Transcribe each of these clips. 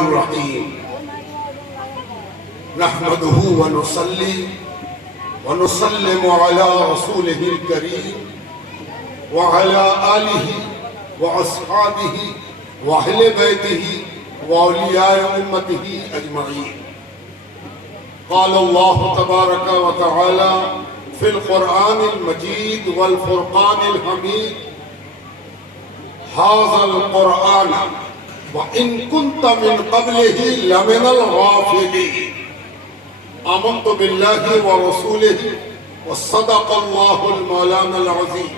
الرحیم نحمده ونصلي ونسلم على رسوله الكريم وعلى آله وأصحابه وأهل بيته وأولياء أمته أجمعين. قال الله تبارك وتعالى في القرآن المجيد والفرقان الحميد هذا القرآن وإن كنت من قبله لمن الغافلين. آمنت بالله ورسوله وصدق الله المولانا العظيم.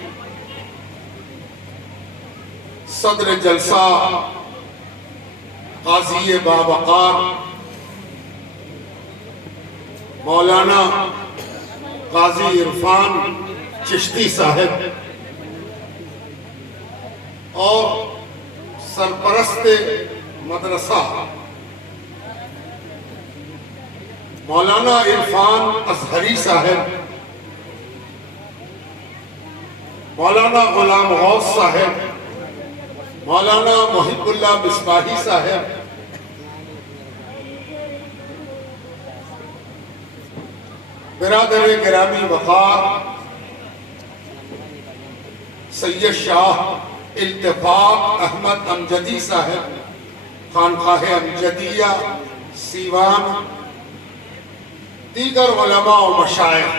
صدر جلسہ قاضی باوقار مولانا قاضی عرفان چشتی صاحب اور سرپرست مدرسہ مولانا عرفان ازہری صاحب، مولانا غلام غوث صاحب، مولانا محب اللہ مصباحی صاحب، برادر گرامی وقار سید شاہ التفاق احمد امجدی صاحب، خانقاہ امجدیہ سیوان، دیگر علماء و مشائخ،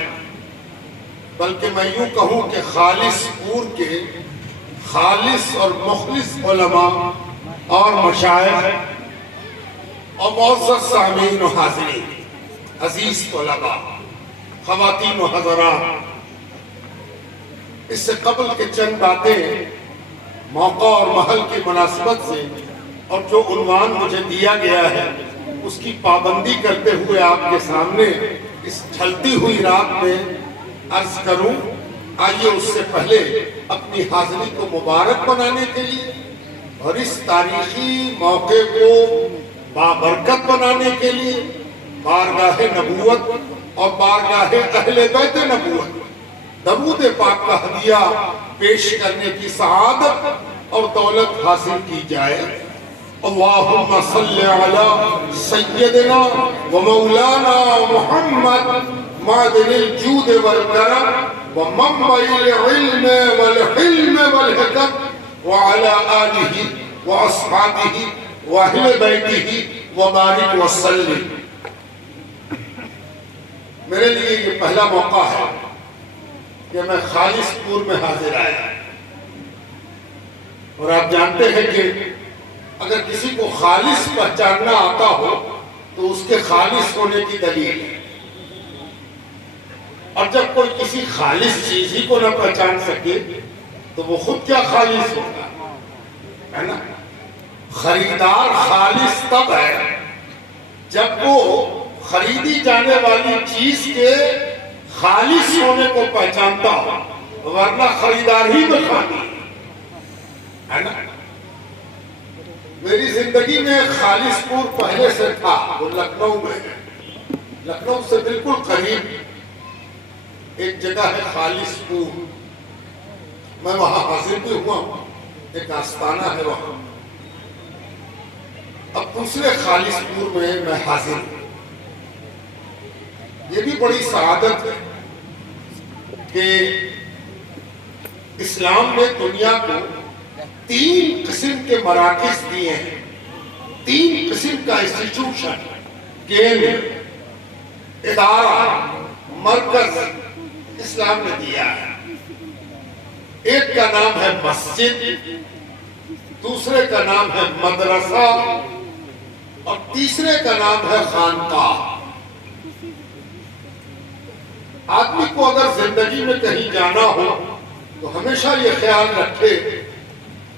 بلکہ میں یوں کہوں کہ خالص پور کے خالص اور مخلص علماء اور مشائخ اور معزز سامعین و حاضرین، عزیز طلباء، خواتین و حضرات، اس سے قبل کے چند باتیں موقع اور محل کی مناسبت سے اور جو عنوان مجھے دیا گیا ہے اس کی پابندی کرتے ہوئے آپ کے سامنے اس ڈھلتی ہوئی رات میں عرض کروں. آئیے اس سے پہلے اپنی حاضری کو مبارک بنانے کے لیے اور اس تاریخی موقع کو بابرکت بنانے کے لیے بارگاہ نبوت اور بارگاہ اہل بیت نبوت درود پاک کا ہدیہ پیش کرنے کی سعادت اور دولت حاصل کی جائے. اللہم صلی علی سیدنا و مولانا محمد معدن الجود والکرم و منبع العلم والحلم والحکم وعلى آلہ و اصحابہ و اہل بیتہ وبارک وسلم. میرے لیے یہ پہلا موقع ہے کہ میں خالص پور میں حاضر آیا، اور آپ جانتے ہیں کہ اگر کسی کو خالص پہچاننا آتا ہو تو اس کے خالص ہونے کی دلیل ہے، اور جب کوئی کسی خالص چیز ہی کو نہ پہچان سکے تو وہ خود کیا خالص ہوگا، ہے نا؟ خریدار خالص تب ہے جب وہ خریدی جانے والی چیز کے خالص ہونے کو پہچانتا ہو، ورنہ خریدار ہی میں خالی ہے نا. میری زندگی میں خالص پور پہلے سے تھا، وہ لکھنؤ میں ہے. لکھنؤ سے بالکل قریب ایک جگہ ہے خالص پور، میں وہاں حاضر بھی ہوا ہوں، ایک آستانہ ہے وہاں. اب دوسرے خالص پور میں حاضر ہوں. یہ بھی بڑی سعادت ہے کہ اسلام نے دنیا کو 3 قسم کے مراکز دیے ہیں، 3 قسم کا انسٹیٹیوشن، کیندر، ادارہ، مرکز اسلام نے دیا ہے. ایک کا نام ہے مسجد، دوسرے کا نام ہے مدرسہ، اور تیسرے کا نام ہے خانقاہ. آدمی کو اگر زندگی میں کہیں جانا ہو تو ہمیشہ یہ خیال رکھے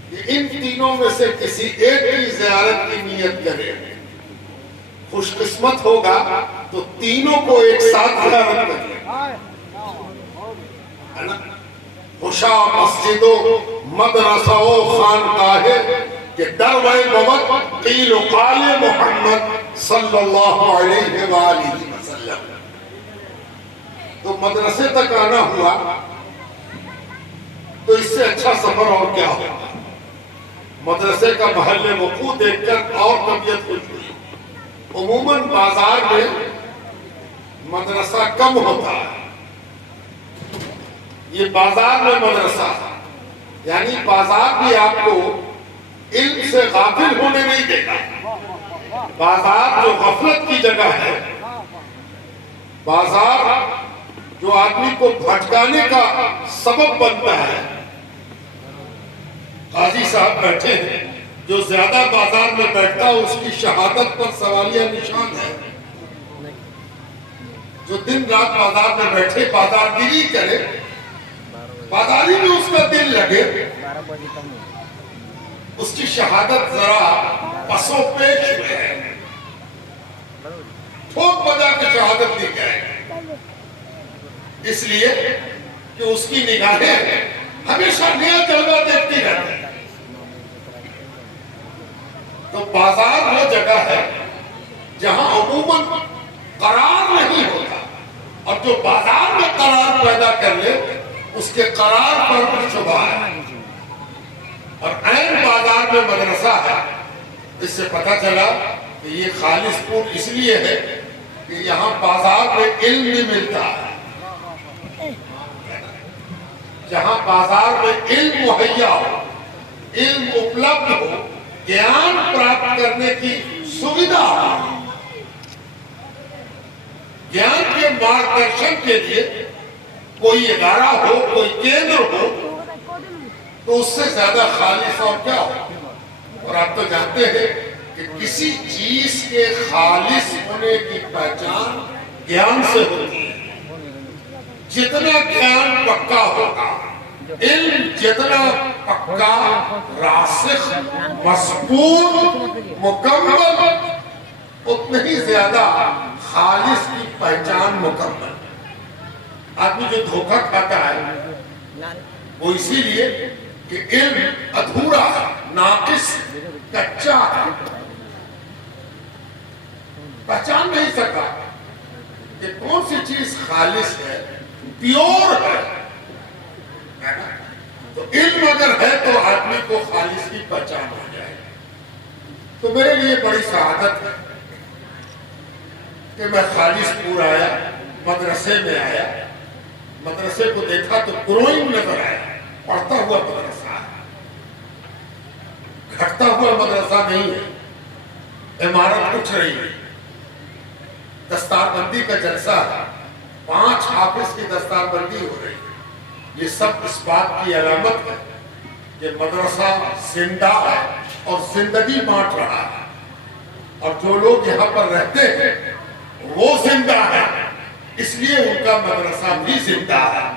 کہ ان تینوں میں سے کسی ایک کی زیارت کی نیت کرے. خوش قسمت ہوگا تو تینوں کو ایک ساتھ زیارت کرے. خوشا مسجدو مدرسہ و خانقاہ کہ دروے بود قیل و قال محمد صلی اللہ علیہ وآلہ وسلم. تو مدرسے تک آنا ہوا تو اس سے اچھا سفر اور کیا ہوگا. مدرسے کا محل وقوع دیکھ کر اور طبیعت خوش ہوئی. عموماً بازار میں مدرسہ کم ہوتا ہے، یہ بازار میں مدرسہ ہے، یعنی بازار بھی آپ کو علم سے غافل ہونے نہیں دے گا۔ بازار جو غفلت کی جگہ ہے، بازار جو آدمی کو بھٹکانے کا سبب بنتا ہے۔ قاضی صاحب بیٹھے ہیں، جو زیادہ بازار میں بیٹھتا ہے اس کی شہادت پر سوالیہ نشان ہے۔ جو دن رات بازار میں بیٹھے بازار گیری کرے، بازاری میں اس کا دل لگے، اس کی شہادت ذرا پس و پیش میں ہے، ٹھوک بجا کے شہادت دی جائے، اس لیے کہ اس کی نگاہیں ہمیشہ نیا جلوہ دیکھتی رہتی ہیں۔ تو بازار وہ جگہ ہے جہاں عموماً قرار نہیں ہوتا، اور جو بازار میں قرار پیدا کر لے اس کے قرار پر بھی شبہ ہے۔ اور عین بازار میں مدرسہ ہے، اس سے پتہ چلا کہ یہ خالص پور اس لیے ہے کہ یہاں بازار میں علم بھی ملتا ہے۔ جہاں بازار میں علم مہیا ہو، علم اپلبدھ ہو، گیان پراپت کرنے کی سویدھا ہو، گیان کے مارگدرشن کے لیے کوئی ادارہ ہو، کوئی کیندر ہو، تو اس سے زیادہ خالص اور کیا ہو۔ اور آپ تو جانتے ہیں کہ کسی چیز کے خالص ہونے کی پہچان گیان سے ہوتی ہے۔ جتنا گیان پکا ہوگا، علم جتنا پکا، راسخ، مضبوط، مکمل، اتنا ہی زیادہ خالص کی پہچان مکمل۔ آدمی جو دھوکہ کھاتا ہے وہ اسی لیے کہ علم ادھورا ہے، ناقص، کچا ہے، پہچان نہیں سکا کہ کون سی چیز خالص ہے، پیور ہے۔ تو علم اگر ہے تو آدمی کو خالص کی پہچان ہو جائے۔ تو میرے لیے بڑی سعادت ہے کہ میں خالص پور آیا، مدرسے میں آیا، مدرسے کو دیکھا تو گروئنگ نظر آیا، پڑھتا ہوا مدرسہ ہے، گھٹتا ہوا مدرسہ نہیں ہے۔ عمارت اٹھ رہی ہے، دستار بندی کا جلسہ ہے، 5 حافظ کی دستار بندی ہو رہی ہے۔ یہ سب اس بات کی علامت ہے کہ مدرسہ زندہ ہے اور زندگی بانٹ رہا ہے، اور جو لوگ یہاں پر رہتے ہیں وہ زندہ ہے، اس لیے ان کا مدرسہ بھی زندہ ہے۔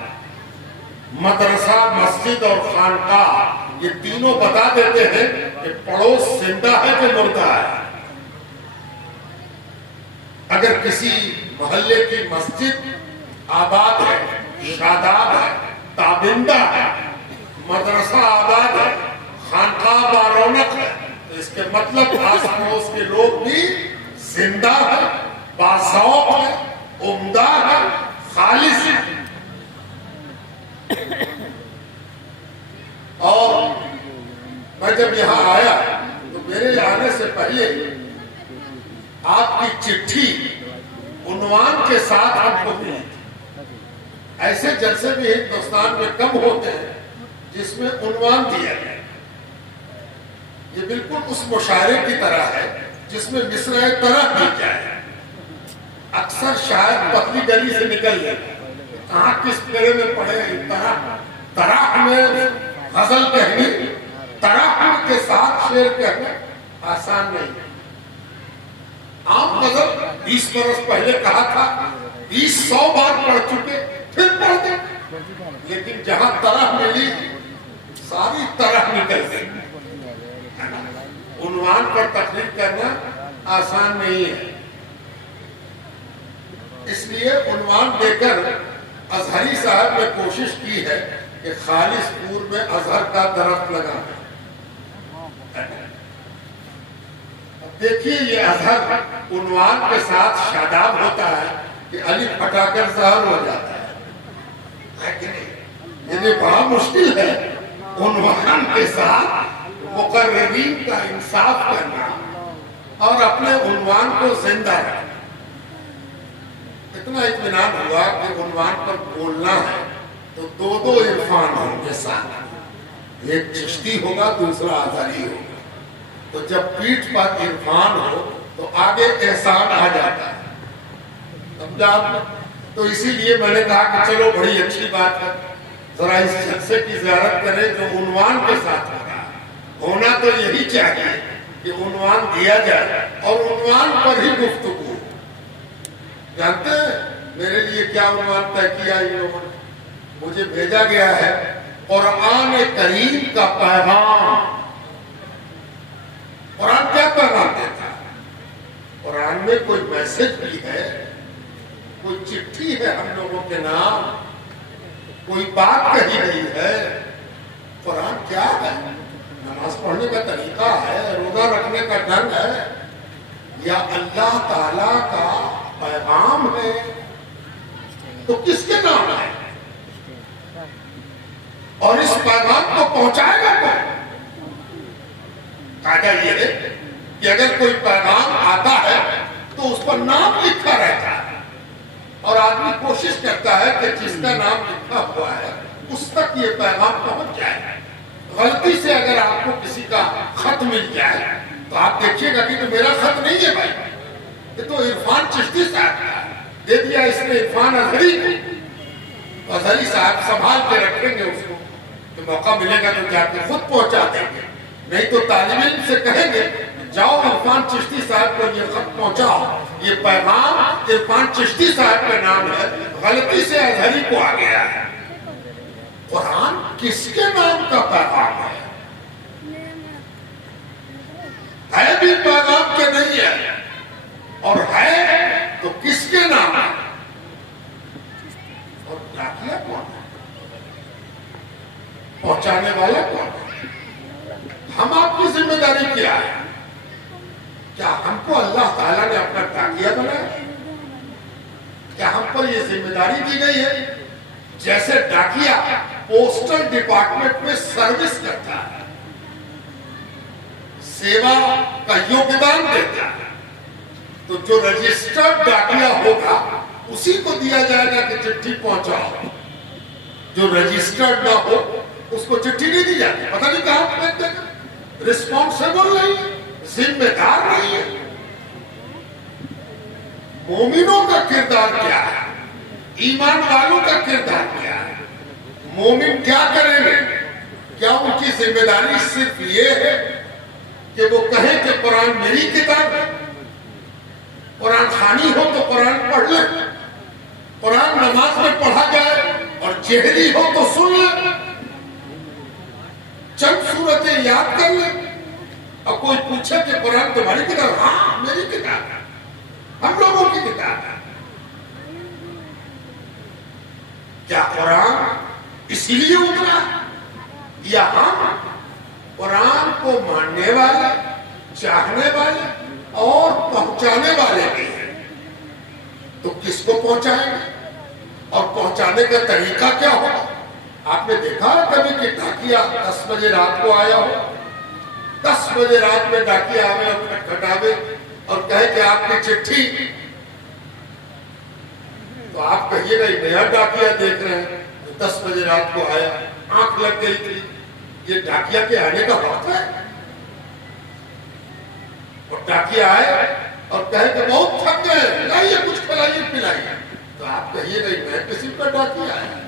مدرسہ، مسجد اور خانقاہ یہ تینوں بتا دیتے ہیں کہ پڑوس زندہ ہے کہ مردہ ہے۔ اگر کسی محلے کی مسجد آباد ہے، شاداب ہے، تابندہ ہے، مدرسہ آباد ہے، خانقاہ بارونق ہے، تو اس کے مطلب آس پڑوس کے لوگ بھی زندہ ہے، باذوق ہے، عمدہ ہے، خالص ہے۔ اور میں جب یہاں آیا تو میرے آنے سے پہلے آپ کی چٹھی عنوان کے ساتھ آپ کو ملی تھی۔ ایسے جلسے بھی ہندوستان میں کم ہوتے ہیں جس میں عنوان دیا گیا۔ یہ بالکل اس مشاعرے کی طرح ہے جس میں مصرع طرح دی جائے۔ اکثر شاید پتلی گلی سے نکل جائے، کہاں کس پھیرے میں پڑے، طرح میں غزل کہنی، طرح کے ساتھ شعر کہنا آسان نہیں ہے۔ عام غزل 20 برس پہلے کہا تھا، 20-100 بار پڑھ چکے، پھر پڑھ دیں، لیکن جہاں طرح ملی ساری طرح نکل گئی۔ عنوان پر تقریر کرنا آسان نہیں ہے، اس لیے عنوان دے کر ازہری صاحب نے کوشش کی ہے کہ خالص پور میں ازہر کا درخت لگانا۔ دیکھیے یہ ازہر عنوان کے ساتھ شاداب ہوتا ہے کہ الف ہٹا کر ظاہر ہو جاتا ہے، یہ بڑا مشکل ہے عنوان کے ساتھ مقررین کا انصاف کرنا اور آپ نے عنوان کو زندہ رکھا، اتنا اطمینان ہوا کہ عنوان پر بولنا ہے تو دو دو عرفان ہوں گے ساتھ، ایک چشتی ہوگا دوسرا آزاری ہوگا، تو جب پیٹھ پر عرفان ہو تو آگے احسان آ جاتا ہے۔ تو اسی لیے میں نے کہا کہ چلو بڑی اچھی بات ہے، ذرا اس جلسے کی زیارت کریں جو عنوان کے ساتھ ہو رہا ہے۔ ہونا تو یہی چاہیے کہ عنوان دیا جائے اور عنوان پر ہی گفتگو۔ جانتے ہیں میرے لیے کیا عنوان طے کیا ان لوگوں نے؟ مجھے بھیجا گیا ہے قرآن کریم کا پیغام۔ قرآن کیا پیغام دیتا ہے؟ قرآن میں کوئی میسج بھی ہے، کوئی چٹھی ہے ہم لوگوں کے نام، کوئی بات کہی گئی ہے؟ قرآن کیا ہے؟ نماز پڑھنے کا طریقہ ہے، روزہ رکھنے کا ڈھنگ ہے، یا اللہ تعالی کا پیغام ہے؟ تو کس کے نام ہے اور اس پیغام کو پہنچائے گا کون؟ قاعدہ یہ ہے کہ اگر کوئی پیغام آتا ہے تو اس پر نام لکھا رہتا ہے اور آدمی کوشش کرتا ہے کہ جس کا نام لکھا ہوا ہے اس تک یہ پیغام پہنچ جائے۔ غلطی سے اگر آپ کو کسی کا خط مل جائے تو آپ دیکھیے گا کہ تو میرا خط نہیں ہے بھائی، یہ تو عرفان چشتی صاحب کا دے دیا اس نے عرفان اظہری کو۔ اظہری صاحب سنبھال کے رکھیں گے اس کو، تو موقع ملے گا تو جا کے خود پہنچا دیں گے، نہیں تو طالب علم سے کہیں گے جاؤ عرفان چشتی صاحب کو یہ خط پہنچاؤ، یہ پیغام عرفان چشتی صاحب کا نام ہے، غلطی سے اظہری کو آ گیا ہے۔ قرآن کس کے نام کا پیغام ہے؟ ہے بھی پیغام کے نہیں ہے، اور ہے تو کس کے نام ہے؟ اور ڈاکیا کون ہے؟ پہنچانے والا کون ہے؟ ہم آپ کی ذمہ داری کیا ہے؟ کیا ہم کو اللہ تعالیٰ نے اپنا ڈاکیا بنایا؟ کیا ہم پر یہ ذمہ داری دی گئی ہے؟ جیسے ڈاکیا پوسٹل ڈپارٹمنٹ میں سروس کرتا ہے، سیوا کا یوگدان دیتا ہے، تو جو رجسٹرڈ ڈاکیا ہوگا اسی کو دیا جائے گا کہ چٹھی پہنچاؤ۔ جو رجسٹرڈ نہ ہو اس کو چٹھی نہیں دی جاتی، پتہ نہیں کہاں پہنچ دے گا، رسپانسیبل نہیں ہے، ذمہ دار نہیں ہے۔ مومنوں کا کردار کیا ہے؟ ایمان والوں کا کردار کیا ہے؟ مومن کیا کریں گے؟ کیا ان کی ذمہ داری صرف یہ ہے کہ وہ کہیں کہ قرآن میری کتاب ہے، قرآن خوانی ہو تو قرآن پڑھ لیں، قرآن نماز میں پڑھا جائے اور جہری ہو تو سن لیں، چند سورتیں یاد کر لیں، اور کوئی پوچھے کہ قرآن تمہاری کتاب؟ ہاں میری کتاب ہے، ہم لوگوں کی کتاب ہے۔ کیا قرآن اسی لیے اترا یا ہم قرآن کو ماننے والے، چاہنے والے اور پہنچانے والے بھی ہیں؟ تو کس کو پہنچائیں گے اور پہنچانے کا طریقہ کیا ہوگا؟ آپ نے دیکھا کبھی کہ ڈاکیا 10 بجے رات کو آیا ہو، 10 بجے رات میں ڈاکیا آوے اور کھٹکھٹاوے اور کہے کہ آپ کی چٹھی، تو آپ کہیے گا نیا ڈاکیا دیکھ رہے ہیں، 10 بجے رات کو آیا، آنکھ لگ گئی تھی، یہ ڈاکیا کے آنے کا وقت ہے؟ اور ڈاکیا آئے اور کہے کہ بہت تھک گئے، لائیے کچھ کھلائیے پلائیے، تو آپ کہیے گا میں کسی پر ڈاکیا آیا؟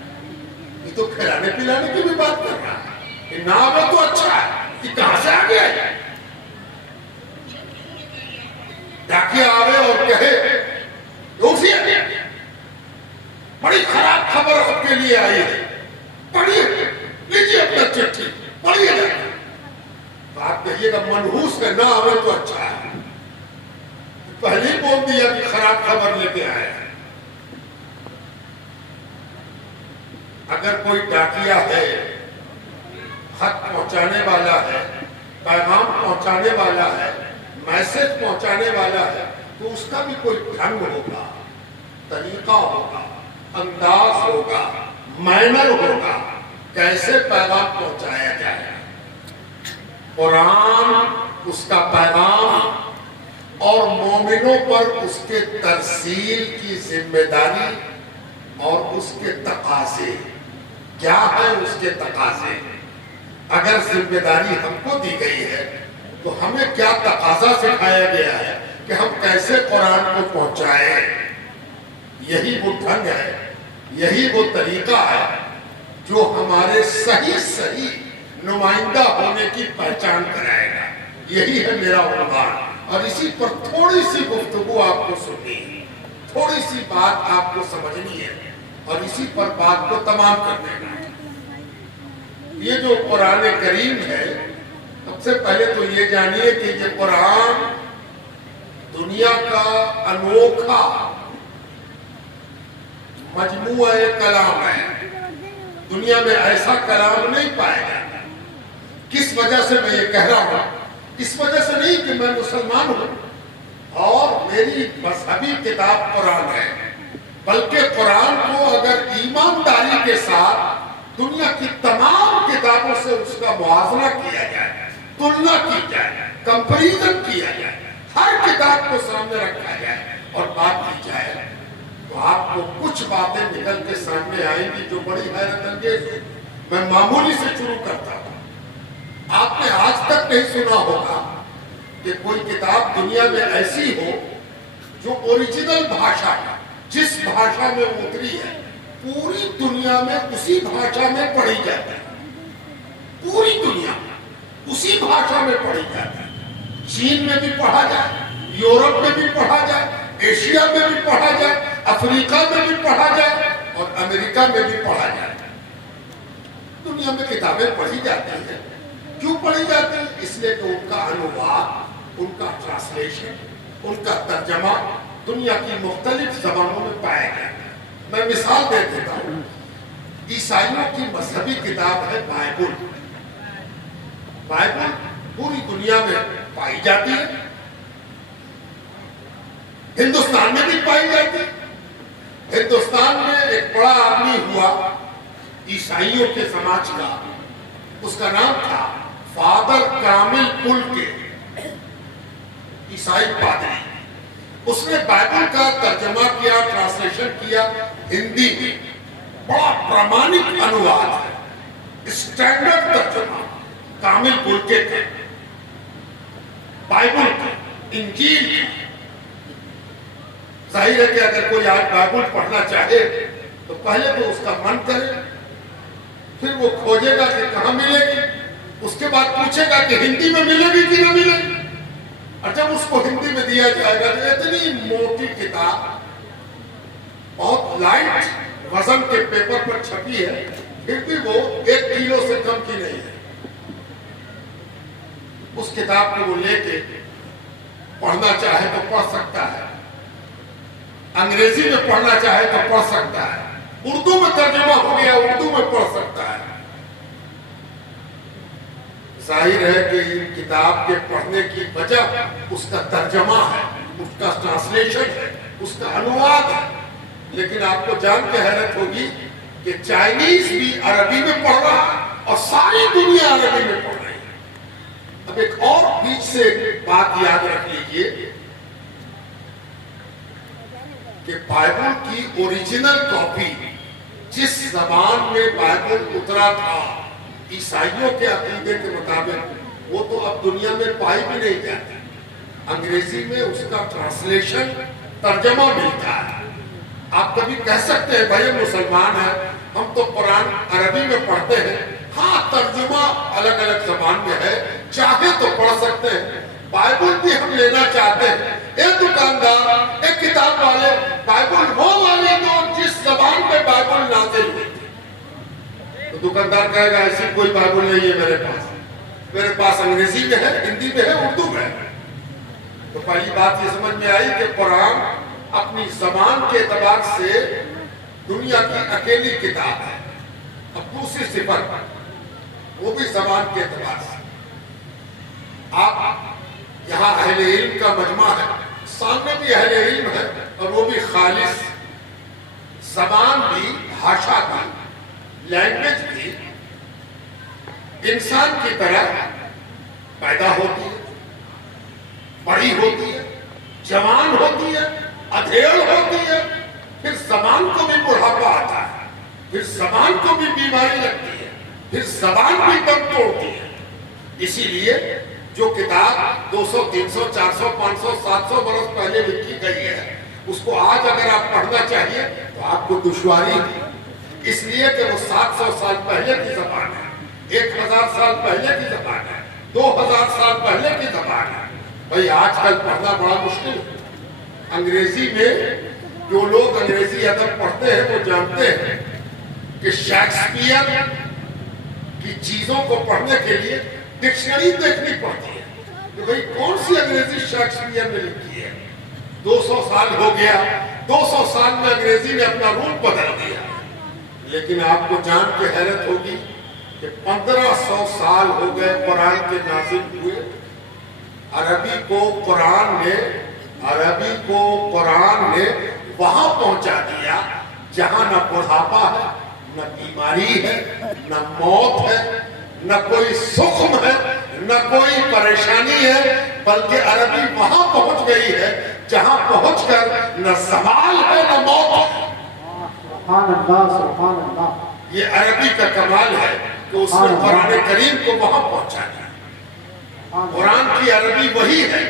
یہ تو کھلانے پلانے کی بھی بات کر رہا ہے، کہ نہ آوے تو اچھا ہے، کہ کہاں سے آ گیا ہے؟ ڈاکیا آوے اور کہے روسی ہے، بڑی خراب خبر آپ کے لیے آئی ہے، پڑھیے، لیجیے اپنا چٹھی پڑھیے جائے، تو آپ کہیے گا منحوس ہے، نہ آوے تو اچھا ہے، پہلے ہی بول دیا کہ خراب خبر لے کے آئے۔ اگر کوئی ڈاکیا ہے، خط پہنچانے والا ہے، پیغام پہنچانے والا ہے، میسج پہنچانے والا ہے، تو اس کا بھی کوئی ڈھنگ ہوگا، طریقہ ہوگا، انداز ہوگا، مینر ہوگا، کیسے پیغام پہنچایا جائے۔ قرآن اس کا پیغام اور مومنوں پر اس کے ترسیل کی ذمہ داری اور اس کے تقاضے کیا ہے. اس کے تقاضے اگر ذمہ داری ہم کو دی گئی ہے تو ہمیں کیا تقاضا سکھایا گیا ہے کہ ہم کیسے قرآن کو پہنچائیں. یہی وہ ڈھنگ ہے, یہی وہ طریقہ ہے جو ہمارے صحیح نمائندہ ہونے کی پہچان کرائے گا. یہی ہے میرا عنوان, اور اسی پر تھوڑی سی گفتگو آپ کو سننی ہے, تھوڑی سی بات آپ کو سمجھنی ہے, اور اسی پر بات کو تمام کر دینا ہے. یہ جو قرآن کریم ہے, سب سے پہلے تو یہ جانیے کہ یہ قرآن دنیا کا انوکھا مجموعہ کلام ہے. دنیا میں ایسا کلام نہیں پایا جاتا. کس وجہ سے میں یہ کہہ رہا ہوں؟ اس وجہ سے نہیں کہ میں مسلمان ہوں اور میری مذہبی کتاب قرآن ہے, بلکہ قرآن کو اگر ایمانداری کے ساتھ دنیا کی تمام کتابوں سے اس کا موازنہ کیا جائے, تلنا کی جائے, کمپیریزن کیا جائے, ہر کتاب کو سامنے رکھا جائے اور بات کی جائے, تو آپ کو کچھ باتیں نکل کے سامنے آئیں گی جو بڑی حیرت انگیز ہے. میں معمولی سے شروع کرتا ہوں. آپ نے آج تک نہیں سنا ہوگا کہ کوئی کتاب دنیا میں ایسی ہو جو اوریجنل بھاشا ہے, جس بھاشا میں اتری ہے, پوری دنیا میں اسی بھاشا میں پڑھی جاتی ہے. پوری دنیا میں اسی بھاشا میں پڑھی جاتی ہے. چین میں بھی پڑھا جائے, یورپ میں بھی پڑھا جائے, ایشیا میں بھی پڑھا جائے, افریقہ میں بھی پڑھا جائے اور امریکہ میں بھی پڑھا جائے. دنیا میں کتابیں پڑھی جاتی ہیں. کیوں پڑھی جاتی ہیں؟ اس لیے کہ ان کا انواد, ان کا ٹرانسلیشن, ان کا ترجمہ دنیا کی مختلف زبانوں میں پایا جاتا ہے. میں مثال دے دیتا ہوں. عیسائیوں کی مذہبی کتاب ہے بائبل. بائبل پوری دنیا میں پائی جاتی ہے, ہندوستان میں بھی پائی جاتی ہے. ہندوستان میں ایک بڑا آدمی ہوا عیسائیوں کے سماج کا, اس کا نام تھا فادر کامل پل کے, عیسائی پادری. اس نے بائبل کا ترجمہ کیا, ٹرانسلیشن کیا ہندی میں. بڑا پرامانک انواد ہے, اسٹینڈرڈ ترجمہ کامل پل کے تھے بائبل کا, انجیل کا. ظاہر ہے کہ اگر کوئی آج بائبل پڑھنا چاہے تو پہلے تو اس کا من کرے, پھر وہ کھوجے گا کہ کہاں ملے گی, اس کے بعد پوچھے گا کہ ہندی میں ملے گی کہ نہ ملے گی. اور جب اس کو ہندی میں دیا جائے گا تو اتنی موٹی کتاب, بہت لائٹ وزن کے پیپر پر چھپی ہے, پھر بھی وہ 1 کلو سے کم کی نہیں ہے. اس کتاب کو وہ لے کے پڑھنا چاہے تو پڑھ سکتا ہے, انگریزی میں پڑھنا چاہے تو پڑھ سکتا ہے, اردو میں ترجمہ ہو گیا اردو میں پڑھ سکتا ہے. ظاہر ہے کہ ان کتاب کے پڑھنے کی وجہ اس کا ترجمہ ہے, اس کا ٹرانسلیشن ہے, اس کا انواد ہے. لیکن آپ کو جان کے حیرت ہوگی کہ چائنیز بھی عربی میں پڑھ رہا ہے اور ساری دنیا عربی میں پڑھ رہی ہے. اب ایک اور بیچ سے بات یاد رکھ لیجئے کہ بائبل کی اوریجنل کاپی جس زبان میں بائبل اترا تھا عیسائیوں کے عقیدے کے مطابق, وہ تو اب دنیا میں پائی بھی نہیں جاتی. انگریزی میں اس کا ٹرانسلیشن ترجمہ ملتا ہے. آپ کبھی کہہ سکتے ہیں بھائی مسلمان ہیں, ہم تو قرآن عربی میں پڑھتے ہیں. ہاں ترجمہ الگ الگ زبان میں ہے, چاہے تو پڑھ سکتے ہیں. بائبل بھی ہم لینا چاہتے ہیں. ایک دکاندار, ایک کتاب والے بائبل وہ والی دو جس زبان میں بائبل نازل ہوئی, تو دکاندار کہے گا ایسی کوئی بائبل نہیں ہے میرے پاس, میرے پاس انگریزی میں ہے, ہندی میں ہے, اردو میں ہے. تو پہلی بات یہ سمجھ میں آئی کہ قرآن اپنی زبان کے اعتبار سے دنیا کی اکیلی کتاب ہے. اب دوسری صفت, وہ بھی زبان کے اعتبار سے. آپ یہاں اہل علم کا مجمع ہے, سامنے بھی اہل علم ہے, اور وہ بھی خالص. زبان بھی, بھاشا بھی, لینگویج بھی انسان کی طرح پیدا ہوتی ہے, بڑی ہوتی ہے, جوان ہوتی ہے، ادھیڑ ہوتی ہے، پھر زبان کو بھی بڑھاپا آتا ہے، پھر زبان کو بھی بیماری لگتی ہے، پھر زبان بھی دم توڑتی ہے۔ اسی لیے جو کتاب 200 300 400 500 700 برس پہلے لکھی گئی ہے، اس کو آج اگر آپ پڑھنا چاہیے تو آپ کو دشواری ہے، اس لیے کہ وہ 700 سال پہلے کی زبان ہے، 1000 سال پہلے کی زبان ہے، 2000 سال پہلے کی زبان ہے۔ بھئی آج کل پڑھنا بڑا مشکل ہے۔ انگریزی میں جو لوگ انگریزی ادب پڑھتے ہیں وہ جانتے ہیں کہ شیکسپیئر کی چیزوں کو پڑھنے کے لیے ڈکشنری دیکھنی پڑتی ہے کہ بھئی کون سی انگریزی شیکسپیئر نے لکھی ہے۔ 200 سال ہو گیا، 200 سال میں انگریزی نے اپنا روپ بدل دیا، لیکن آپ کو جان کے حیرت ہوگی کہ 1500 سال ہو گئے قرآن کے نازل ہوئے۔ عربی کو قرآن نے وہاں پہنچا دیا جہاں نہ بڑھاپا ہے، نہ بیماری ہے، نہ موت ہے، نہ کوئی سکم ہے، نہ کوئی پریشانی ہے، بلکہ عربی وہاں پہنچ گئی ہے جہاں پہنچ کر نہ زوال ہے نہ موت ہے۔ سبحان اللہ، سبحان اللہ۔ یہ عربی کا کمال ہے کہ اس نے قرآن کریم کو وہاں پہنچا دیا۔ قرآن کی عربی وہی ہے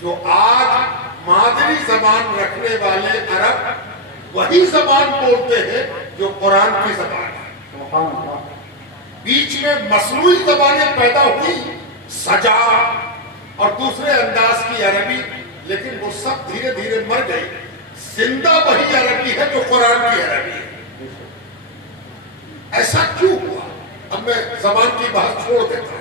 جو آج مادری زبان رکھنے والے عرب وہی زبان بولتے ہیں جو قرآن کی زبان ہے۔ سبحان اللہ۔ بیچ میں مصنوعی زبانیں پیدا ہوئی، سجا اور دوسرے انداز کی عربی، لیکن وہ سب دھیرے دھیرے مر گئی۔ زندہ وہی عربی ہے جو قرآن کی عربی ہے۔ ایسا کیوں ہوا؟ اب میں زبان کی بات چھوڑ دیتا ہوں،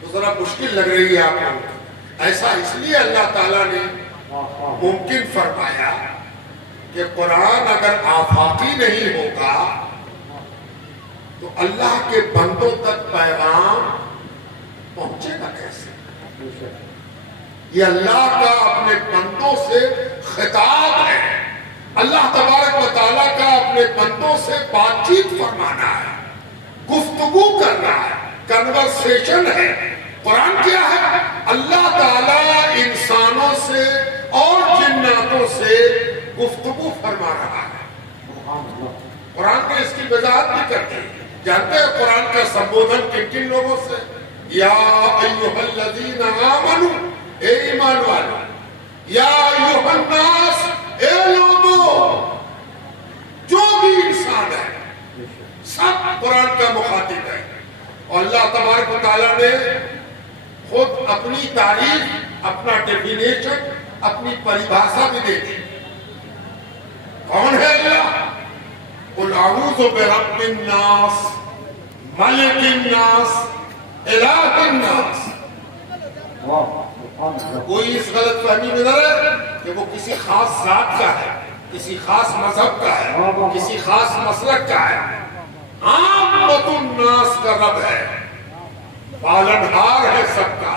تو ذرا مشکل لگ رہی ہے آپ کو۔ ایسا اس لیے اللہ تعالیٰ نے ممکن فرمایا کہ قرآن اگر آفاقی نہیں ہوگا تو اللہ کے بندوں تک پیغام پہنچے گا کیسے؟ یہ اللہ کا اپنے بندوں سے خطاب ہے، اللہ تبارک و تعالیٰ کا اپنے بندوں سے بات چیت فرمانا ہے، گفتگو کرنا ہے، کنورسیشن ہے۔ قرآن کیا ہے؟ اللہ تعالیٰ انسانوں سے اور جناتوں سے گفتگو فرما رہا ہے۔ قرآن میں اس کی وضاحت بھی کرتے ہیں۔ جانتے ہیں قرآن کا سمبودھن کن کن لوگوں سے؟ یا ایھا الذین آمنوا، اے ایمان والو، یا ایھا الناس، اے لوگوں، جو بھی انسان ہے سب قرآن کا مخاطب ہے۔ اور اللہ تبارک و تعالیٰ نے خود اپنی تعریف، اپنا ڈیفینیشن، اپنی پریبھاشا بھی دے دی۔ کون ہے اللہ؟ قل اعوذ برب الناس، ملک الناس، الہ الناس۔ کوئی اس غلط فہمی میں نہ رہے کہ وہ کسی خاص ذات کا ہے، کسی خاص مذہب کا ہے، کسی خاص مسلک کا ہے۔ عامۃ الناس کا رب ہے، پالنہار ہے سب کا،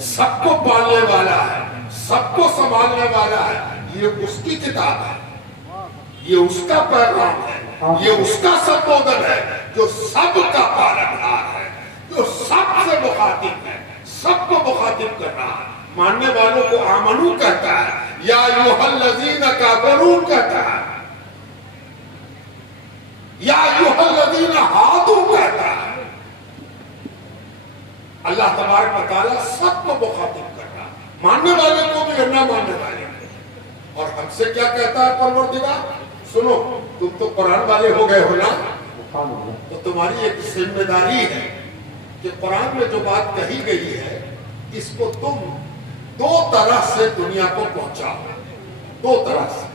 سب کو پالنے والا ہے، سب کو سنبھالنے والا ہے۔ یہ اس کی کتاب ہے، یہ اس کا پیغام ہے، یہ اس کا سمبودھن ہے جو سب کا پالنہار ہے، جو سب سے مخاطب ہے، سب کو مخاطب کر رہا ہے۔ ماننے والوں کو آمنو کہتا ہے، یا ایھا الذین کفروا کہتا ہے، یا ایھا الذین ہادوا کہتا ہے۔ اللہ تبارک و تعالیٰ سب کو مخاطب کر رہا ہے، ماننے والے کو بھی اور نہ ماننے والے کو۔ اور ہم سے کیا کہتا ہے پروردگار؟ سنو، تم تو قرآن والے ہو گئے ہو نا، تو تمہاری ایک ذمہ داری ہے کہ قرآن میں جو بات کہی گئی ہے اس کو تم دو طرح سے دنیا کو پہنچاؤ۔ دو طرح سے۔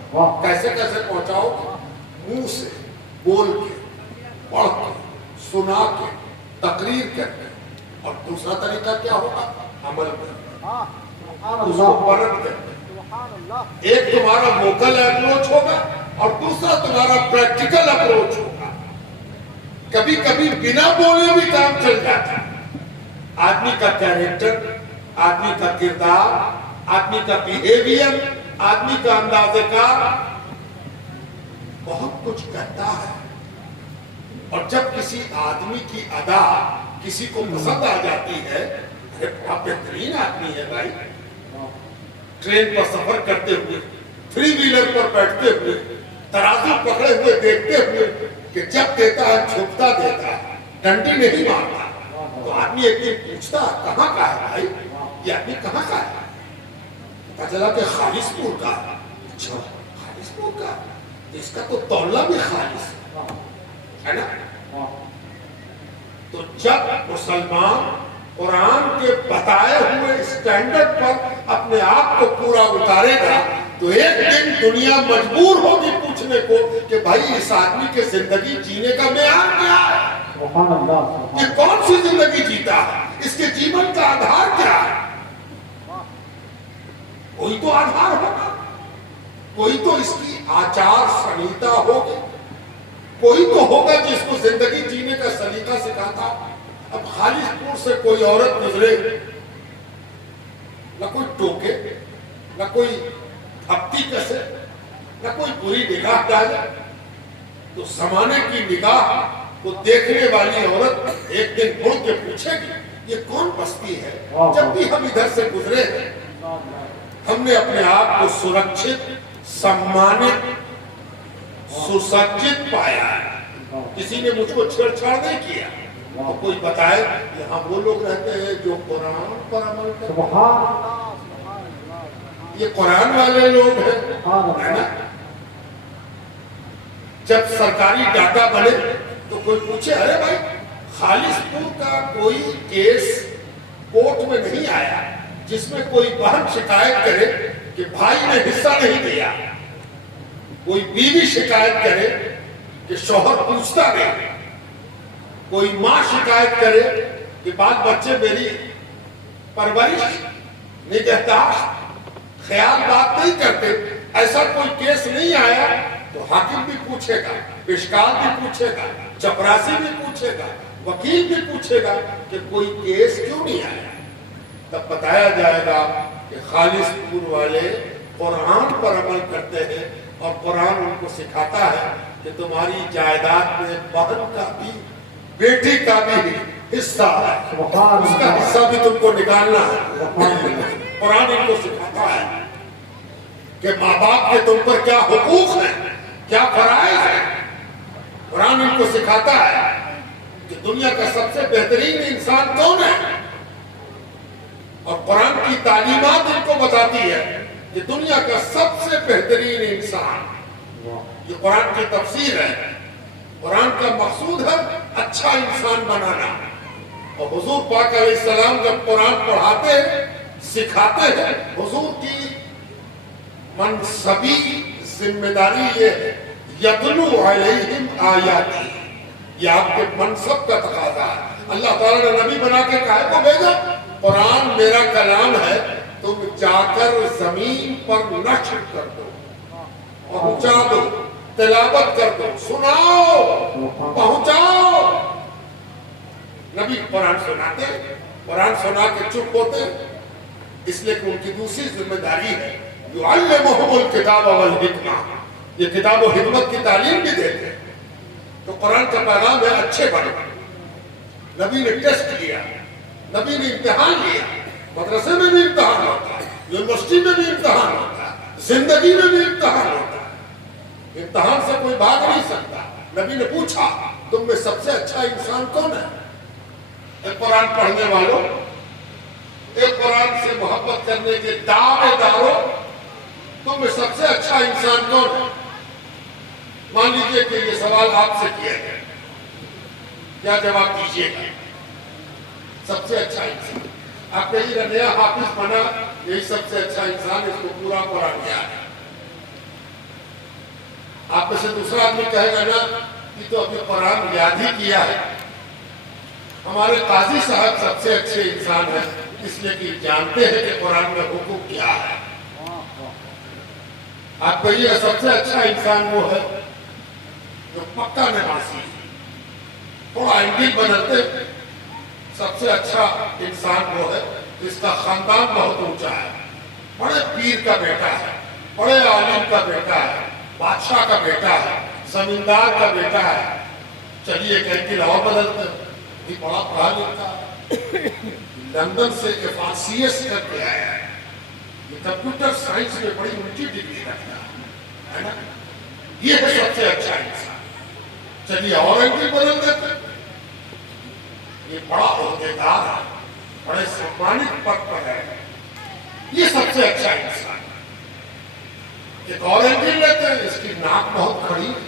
کیسے کیسے پہنچاؤ؟ منہ سے، بول کے، پڑھ کے، سنا کے، تقریر کر کے۔ اور دوسرا طریقہ کیا ہوگا؟ عمل کرنا، اس کو پرکھ کرنا۔ ایک تمہارا ووکل اپروچ ہوگا اور دوسرا تمہارا پریکٹیکل اپروچ ہوگا۔ کبھی کبھی بنا بولے بھی کام چل جاتا ہے۔ آدمی کا کیریکٹر، آدمی کا کردار، آدمی کا بیہیویئر، آدمی کا انداز کار بہت کچھ کہتا ہے۔ اور جب کسی آدمی کی ادا کسی کو پسند آ جاتی ہے، ارے بہت بہترین آدمی ہے بھائی، ٹرین پر سفر کرتے ہوئے، 3 ویلر پر بیٹھتے ہوئے، ترازو پکڑے ہوئے دیکھتے ہوئے کہ جب دیتا ہے جھکتا دیتا ہے، ڈنڈی نہیں مارتا. تو آدمی ایک دن پوچھتا کہاں کا ہے بھائی، یہ آدمی کہاں کا ہے؟ پتا چلا کہ خالص پور کا. اچھا خالص پور کا، اس کا تو تولہ بھی خالص ہے نا. تو جب مسلمان قرآن کے بتائے ہوئے اسٹینڈرڈ پر اپنے آپ کو پورا اتارے گا تو ایک دن دنیا مجبور ہوگی پوچھنے کو کہ بھائی اس آدمی کے زندگی جینے کا معیار کیا ہے، سبحان اللہ، یہ کون سی زندگی جیتا ہے، اس کے جیون کا آدھار کیا ہے. کوئی تو آدھار ہوگا، کوئی تو اس کی آچار سنہیتا ہوگی، کوئی تو ہوگا جس کو زندگی جینے کا سلیقہ سکھاتا. اب خالص پور سے کوئی عورت گزرے، نہ کوئی ٹوکے، نہ کوئی ہفتی کسے، نہ کوئی بری نگاہ ڈالے، تو زمانے کی نگاہ کو دیکھنے والی عورت ایک دن مڑ کے پوچھے گی یہ کون بستی ہے. جب بھی ہم ادھر سے گزرے ہیں ہم نے اپنے آپ کو سرکشت، سمانت، سسجت پایا ہے، کسی نے مجھ کو چھیڑ چھاڑ نہیں کیا. تو کوئی بتائے یہاں وہ لوگ رہتے ہیں جو قرآن پر عمل کرتے ہیں، سبحان اللہ، یہ قرآن والے لوگ ہیں نا. جب سرکاری ڈاٹا بنے تو کوئی پوچھے ارے بھائی خالص پور کا کوئی کیس کورٹ میں نہیں آیا جس میں کوئی بہن شکایت کرے کہ بھائی نے حصہ نہیں دیا، کوئی بیوی شکایت کرے کہ شوہر پوچھتا نہیں، کوئی ماں شکایت کرے کہ بال بچے میری پرورش، نگہداشت، خیال بات نہیں کرتے، ایسا کوئی کیس نہیں آیا. تو حاکم بھی پوچھے گا، پیشکار بھی پوچھے گا، چپراسی بھی پوچھے گا، وکیل بھی پوچھے گا کہ کوئی کیس کیوں نہیں آیا. تب بتایا جائے گا کہ خالص پور والے قرآن پر عمل کرتے ہیں اور قرآن ان کو سکھاتا ہے کہ تمہاری جائیداد میں بہن کا بھی، بیٹی کا بھی حصہ ہے، اس کا حصہ بھی تم کو نکالنا ہے. قرآن ان کو سکھاتا ہے کہ ماں باپ کے تم پر کیا حقوق ہیں، کیا فرائض ہیں. قرآن ان کو سکھاتا ہے کہ دنیا کا سب سے بہترین انسان کون ہے، اور قرآن کی تعلیمات ان کو بتاتی ہے کہ دنیا کا سب سے بہترین انسان. یہ قرآن کی تفسیر ہے. قرآن کا مقصود ہے اچھا انسان بنانا. اور حضور پاک علیہ السلام جب قرآن پڑھاتے ہیں، سکھاتے ہیں، حضور کی منصبی ذمہ داری یہ ہے یتلو علیہم آیاتی، یہ آپ کے منصب کا تقاضا ہے. اللہ تعالیٰ نے نبی بنا کے کہا کو بھیجا، قرآن میرا کلام ہے، تم جا کر زمین پر نشر کر دو، پہنچا دو، تلاوت کر دو، سناؤ، پہنچاؤ. نبی قرآن سناتے، قرآن سنا کے چپ ہوتے، اس لیے کہ ان کی دوسری ذمہ داری ہے یعلمہم الکتاب والحکمہ، یہ کتاب و حکمت کی تعلیم بھی دیتے ہیں. تو قرآن کا پیغام ہے اچھے بنے. نبی نے ٹیسٹ لیا، نبی نے امتحان لیا، مدرسے میں بھی امتحان ہوتا ہے، یونیورسٹی میں بھی امتحان ہوتا ہے، زندگی میں بھی امتحان ہوتا ہے. امتحان سے کوئی بھاگ نہیں سکتا. نبی نے پوچھا تم میں سب سے اچھا انسان کون ہے؟ ایک قرآن پڑھنے والوں، ایک قرآن سے محبت کرنے کے دعوے داروں، تم میں سب سے اچھا انسان کون ہے؟ مان لیجئے کہ یہ سوال آپ سے کیا گیا، کیا جواب دیجئے گا؟ سب سے اچھا انسان. آپ کہیں گا نیا حافظ بنا، یہی سب سے اچھا انسان، اس کو پورا قرآن کیا ہے. آپ میں سے دوسرا آدمی کہے گا نا کہ تو ابھی قرآن یاد ہی کیا ہے. ہمارے قاضی صاحب سب سے اچھے انسان ہیں، اس لیے کہ جانتے ہیں کہ قرآن میں حکم کیا ہے. آپ کہیے گا سب سے اچھا انسان وہ ہے جو پکا نمازی، تھوڑا انڈیل بدلتے. سب سے اچھا انسان وہ ہے جس کا خاندان بہت اونچا ہے، بڑے پیر کا بیٹا ہے، بڑے عالم کا بیٹا ہے، بادشاہ کا بیٹا ہے، زمیندار کا بیٹا ہے. چلیے ایک انڈیل اور بدلتے، یہ بڑا پڑھا لکھا ہے، لندن سے FRCS کر کے آیا ہے، یہ کمپیوٹر سائنس میں بڑی اونچی ڈگری رکھتا ہے نا، یہ ہے سب سے اچھا انسان۔ چلیے اور اینگل بدل دیتے، یہ بڑا عہدیدار ہے، بڑے سمانت پد پر ہے، یہ سب سے اچھا انسان۔ ایک اور اینگل لیتے ہیں، اس کی ناک بہت کھڑی ہے،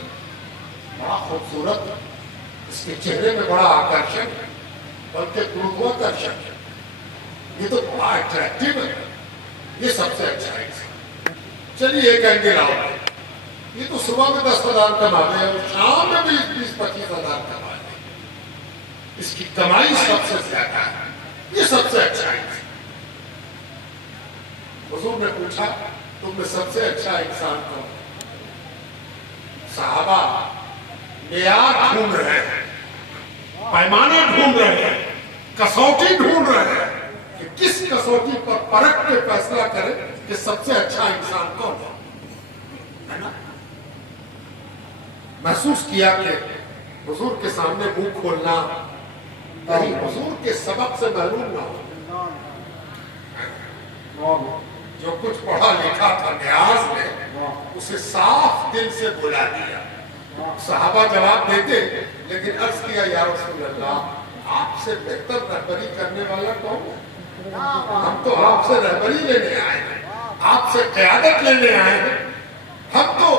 بڑا خوبصورت ہے، اس کے چہرے میں بڑا آکرشن ہے، بلکہ گروتواکرشن ہے، یہ تو بڑا اٹریکٹیو ہے، یہ سب سے اچھا انسان۔ چلیے ایک اینگل آؤ، یہ تو صبح میں 10,000 کما لے اور شام میں بھی 20-25,000 کما لے، اس کی کمائی سب سے زیادہ ہے، یہ سب سے اچھا انسان۔ حضور نے پوچھا تم میں سب سے اچھا انسان کون؟ صحابہ معیار ڈھونڈ رہے ہیں، پیمانے ڈھونڈ رہے ہیں، کسوٹی ڈھونڈ رہے ہیں کہ کس کسوٹی پر پرکھ کے فیصلہ کرے کہ سب سے اچھا انسان کون ہے نا؟ محسوس کیا کہ حضور کے سامنے منہ کھولنا کہیں حضور کے سبق سے محروم نہ ہو۔ جو کچھ پڑھا لکھا تھا نیاز نے اسے صاف دل سے بلا دیا۔ صحابہ جواب دیتے لیکن عرض کیا یا رسول اللہ آپ سے بہتر رہبری کرنے والا کون ہے؟ ہم تو آپ سے رہبری لینے آئے ہیں، آپ سے قیادت لینے آئے ہیں، ہم تو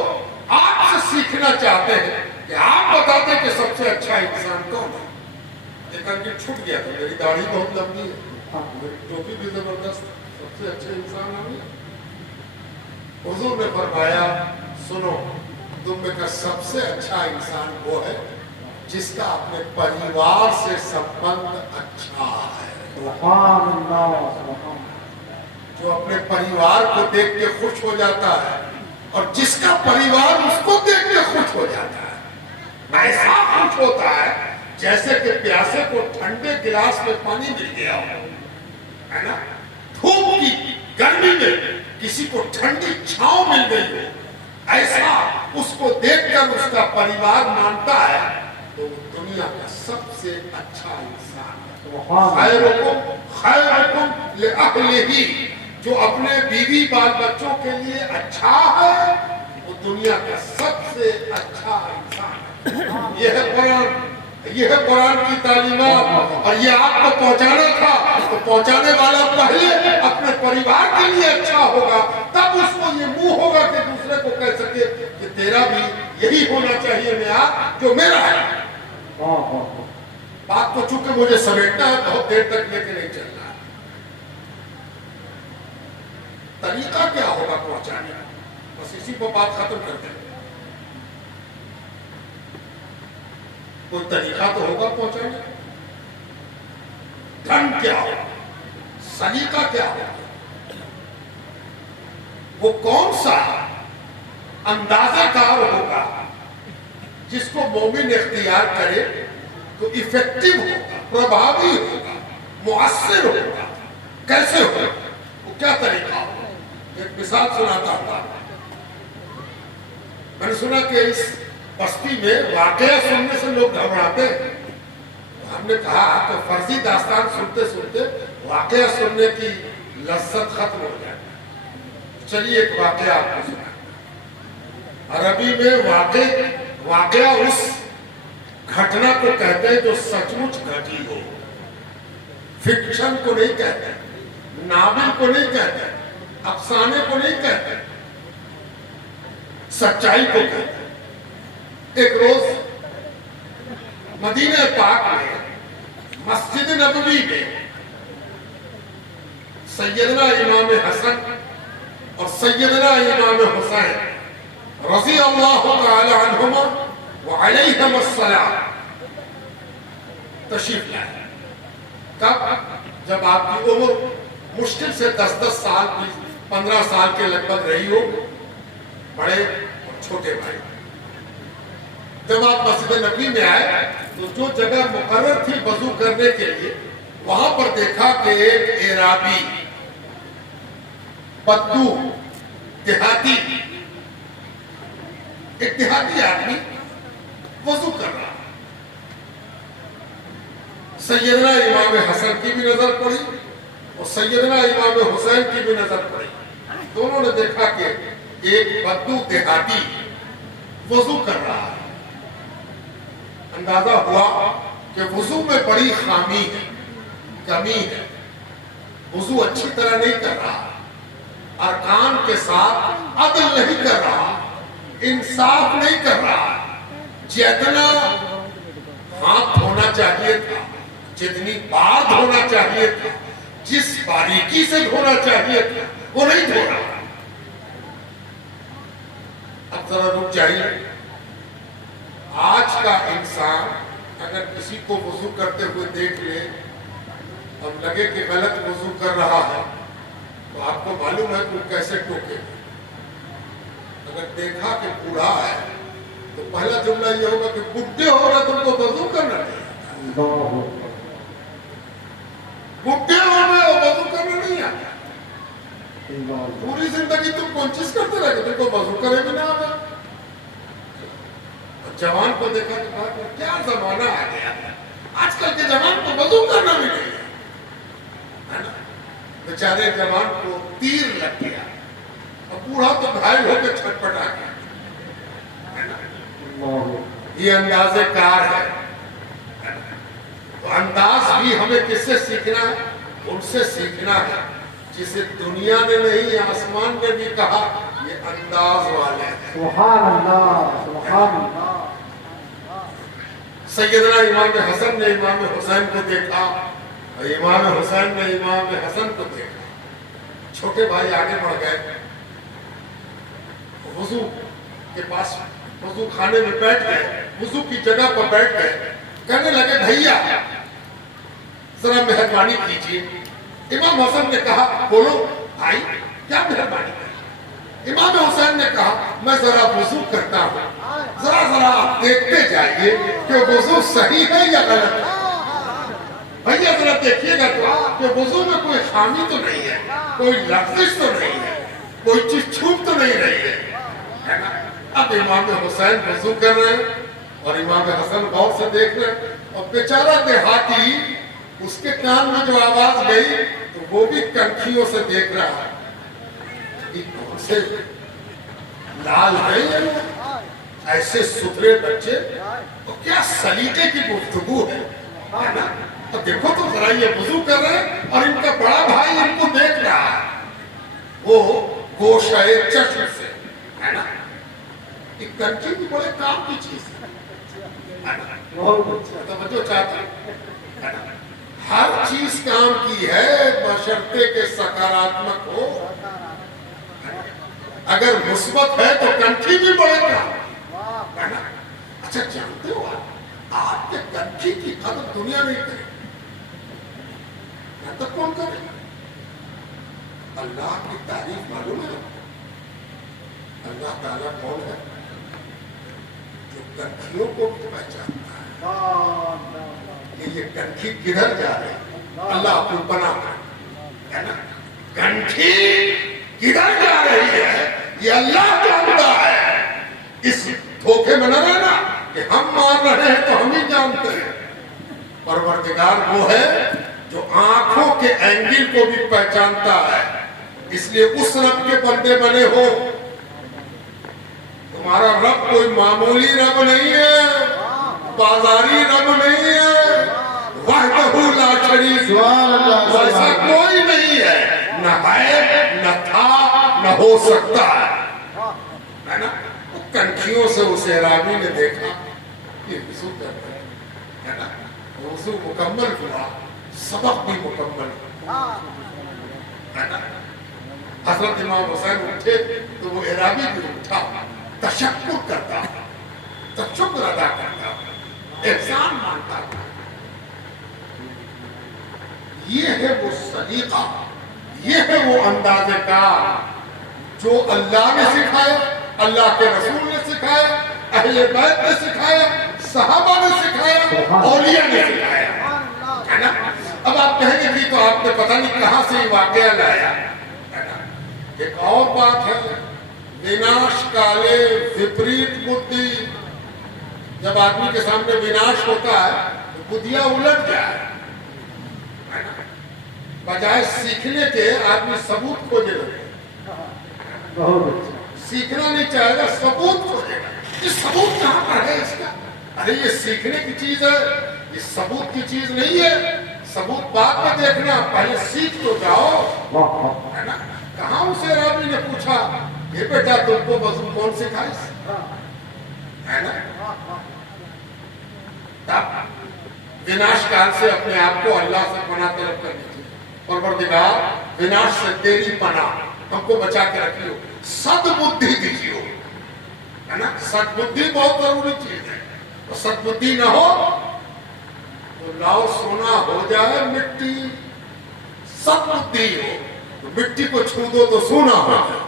آپ سے سیکھنا چاہتے ہیں کہ آپ بتاتے کہ سب سے اچھا انسان کون ہے۔ لیکن یہ چھوٹ گیا تھا، میری داڑھی بہت لمبی ہے، میری ٹوپی بھی زبردست ہے، سب سے اچھے انسان ہم ہیں۔ حضور نے فرمایا سنو، تم میں کا سب سے اچھا انسان وہ ہے جس کا اپنے پریوار سے سبند اچھا ہے، سبحان اللہ، سبحان جو اپنے پریوار کو دیکھ کے خوش ہو جاتا ہے اور جس کا پریوار اس کو دیکھ کے خوش ہو جاتا ہے، ایسا خوش ہوتا ہے جیسے کہ پیاسے کو ٹھنڈے گلاس میں پانی مل گیا ہو، ہے نا؟ دھوپ کی گرمی میں کسی کو ٹھنڈی چھاؤں مل گئی ہو، ایسا اس کو دیکھ کر اس کا پریوار مانتا ہے تو وہ دنیا کا سب سے اچھا انسان ہے۔ خیرکم لأہلہ، جو اپنے بیوی بال بچوں کے لیے اچھا ہے وہ دنیا کا سب سے اچھا انسان ہے۔ یہ ہے قرآن کی تعلیمات، اور یہ آپ کو پہنچانا تھا تو پہنچانے والا پہلے اپنے پریوار کے لیے اچھا ہوگا، تب اس کو یہ منہ ہوگا کہ دوسرے کو کہہ سکے کہ تیرا بھی یہی ہونا چاہیے معیار جو میرا ہے۔ بات تو چونکہ مجھے سمیٹنا ہے، بہت دیر تک لے کے نہیں چلنا ہے۔ طریقہ کیا ہوگا پہنچانے کا، بس اسی کو بات ختم کرتے ہیں۔ کوئی طریقہ تو ہوگا پہنچانے کا، ڈھنگ کیا ہوگا، سلیقہ کیا ہوگا، وہ کون سا اندازہ کار ہوگا جس کو مومن اختیار کرے تو ایفیکٹیو ہوگا، پربھاوی ہوگا، مؤثر ہوگا، کیسے ہوگا، وہ کیا طریقہ ہوگا۔ ایک مثال سناتا ہوں، میں نے سنا کہ اس بستی میں واقعہ سننے سے لوگ گھبراتے ہیں، ہم نے کہا کہ فرضی داستان سنتے سنتے واقعہ سننے کی لذت ختم ہو جائے۔ چلیے ایک واقعہ آپ کو سنا۔ عربی میں واقعہ اس گھٹنا کو کہتے ہیں جو سچ مچ گھٹی ہو، فکشن کو نہیں کہتے، ناول کو نہیں کہتے، افسانے کو نہیں کہتے، سچائی کو کہتے ہیں۔ ایک روز مدینہ پاک میں مسجد نبوی میں سیدنا امام حسن اور سیدنا امام حسین رضی اللہ تعالی عنہما وعلیہم السلام تشریف لائے۔ کب؟ جب آپ کی عمر مشکل سے 10 سال 15 سال کے لگ بھگ رہی ہو، بڑے اور چھوٹے بھائی۔ جب آپ مسجد نبوی میں آئے تو جو جگہ مقرر تھی وضو کرنے کے لیے، وہاں پر دیکھا کہ ایک اعرابی بدو دیہاتی آدمی وضو کر رہا۔ سیدنا امام حسن کی بھی نظر پڑی اور سیدنا امام حسین کی بھی نظر پڑی۔ دونوں نے دیکھا کہ ایک بدو دیہاتی وضو کر رہا ہے. اندازہ ہوا کہ وضو میں بڑی خامی ہے، کمی ہے، وضو اچھی طرح نہیں کر رہا، ارکان کے ساتھ عدل نہیں کر رہا، انصاف نہیں کر رہا. جتنا ہاتھ دھونا چاہیے تھا، جتنی بار دھونا چاہیے تھا، جس باریکی سے دھونا چاہیے تھا، وہ نہیں دھو رہا. اب ذرا رک جائیے. آج کا انسان اگر کسی کو وضو کرتے ہوئے دیکھ لے اور لگے کہ غلط وضو کر رہا ہے تو آپ کو معلوم ہے کہ وہ کیسے ٹوکے. اگر دیکھا کہ بوڑھا ہے تو پہلا جملہ یہ ہوگا کہ بڈھے ہو رہے تم کو وضو کرنا نہیں، بڈھے ہو رہے ہو وضو کرنا نہیں آتا. پوری زندگی تم کوشش کرتے رہے تم کو وضو کرے بھی نہ آتا. جوان کو دیکھا تو کہا کہ کیا زمانہ آ گیا، آج کل کے جوان کو وضو کرنا بھی نہیں ہے نا. بیچارے جوان کو تیر لگ گیا اور بوڑھا تو گھائل ہو کے چھٹپٹا گیا. یہ انداز کار ہے. تو انداز بھی ہمیں کس سے سیکھنا ہے؟ ان سے سیکھنا ہے جسے دنیا نے نہیں آسمان نے بھی کہا یہ انداز والے ہیں. سبحان اللہ، سبحان اللہ. سیدنا امام حسن نے امام حسین کو دیکھا اور امام حسین نے امام حسن کو دیکھا. چھوٹے بھائی آگے بڑھ گئے، وضو کے پاس وضو خانے میں بیٹھ گئے، وضو کی جگہ پر بیٹھ گئے. کہنے لگے بھیا ذرا مہربانی کیجیے. امام حسن نے کہا بولو بھائی کیا مہربانی کری؟ امام حسین نے کہا میں ذرا وضو کرتا ہوں، ذرا آپ دیکھتے جائیے کہ وضو صحیح ہے یا غلط ہے. بھیا ذرا دیکھیے گا تو کہ وضو میں کوئی خامی تو نہیں ہے، کوئی لغزش تو نہیں ہے، کوئی چیز چھوٹ تو نہیں رہی ہے نا. اب امام حسین وضو کر رہے ہیں اور امام حسن غور سے دیکھ رہے ہیں اور بیچارہ دیہاتی اس کے کان میں جو آواز گئی تو وہ بھی کنکھیوں سے دیکھ رہا ہے کہ کون سے لال ہیں ایسے ستھرے بچے، تو کیا سلیقے کی گفتگو ہے نا. تو دیکھو تو ذرا یہ وضو کر رہے ہیں اور ان کا بڑا بھائی ان کو دیکھ رہا ہے، وہ گوشہ چشم سے ہے نا. ایک کنکھی بھی بڑے کام کی چیز ہے، توجہ چاہتے ہیں. ہر چیز کام کی ہے بشرطے کے سکاراتمک ہو. اگر مثبت ہے تو کنکھی بھی بڑے کام ہے نا. اچھا جانتے ہو آپ کے کنکھی کی قدر دنیا نہیں کرے، یہاں تک کون کرے؟ اللہ کی تعریف معلوم ہے. اللہ تعالیٰ کون ہے؟ جو کنکھیوں کو بھی پہچانتا ہے کہ یہ کنکھی کدھر جا رہی ہے. اللہ اپنی پناہ ہے نا. کنکھی کدھر جا رہی ہے یہ اللہ جانتا ہے. اس دھوکے میں نہ رہنا کہ ہم مار رہے ہیں تو ہم ہی جانتے ہیں. پروردگار وہ ہے جو آنکھوں کے اینگل کو بھی پہچانتا ہے. اس لیے اس رب کے بندے بنے ہو. تمہارا رب کوئی معمولی رب نہیں ہے، بازاری رب نہیں ہے. وحدہ لا شریک له، ایسا کوئی نہیں ہے، نہ ہے نہ تھا نہ ہو سکتا ہے نا. کنکھیوں سے اس اعرابی نے دیکھا کہ وضو کر رہے ہے نا. وضو مکمل ہوا، سبق بھی مکمل ہے نا. حضرت امام حسین اٹھے تو وہ اعرابی بھی اٹھا، تشکر کرتا، تشکر ادا کرتا، احسان مانتا. یہ ہے وہ سلیقہ، یہ ہے وہ انداز کار جو اللہ نے سکھایا، اللہ کے رسول نے سکھایا، اہل بیت نے سکھایا، صحابہ نے سکھایا، اولیاء نے سکھایا ہے نا. اب آپ کہیں گے کہ تو آپ نے پتہ نہیں کہاں سے یہ واقعہ لایا ہے نا. ایک اور بات ہے، وناش کالے وپریت بدھی. جب آدمی کے سامنے وناش ہوتا ہے تو بدھیاں الٹ جائے، بجائے سیکھنے کے آدمی ثبوت کھوجے لگے بہت اچھا. سیکھنا نہیں چاہے گا، ثبوت کھوجے گا. یہ ثبوت کہاں پر ہے اس کا؟ ارے یہ سیکھنے کی چیز ہے، یہ ثبوت کی چیز نہیں ہے. ثبوت بعد میں دیکھنا، پہلے سیکھ تو جاؤ، واہ واہ. ہے نا. کہاں اسے راوی نے پوچھا یہ بیٹا تم کو وضو کون سکھائی، ہے نا. تب وناش کال سے اپنے آپ کو اللہ سے پناہ طلب کرنی چاہیے. پروردگار وناش سے تیری پناہ، ہم کو بچا کے رکھیو، سد بدھی دیجیو، ہے نا. سد بدھی بہت ضروری چیز ہے. اور سد بدھی نہ ہو تو لاؤ سونا ہو جائے مٹی. سد بدھی ہو تو مٹی کو چھو دو تو سونا ہو جائے،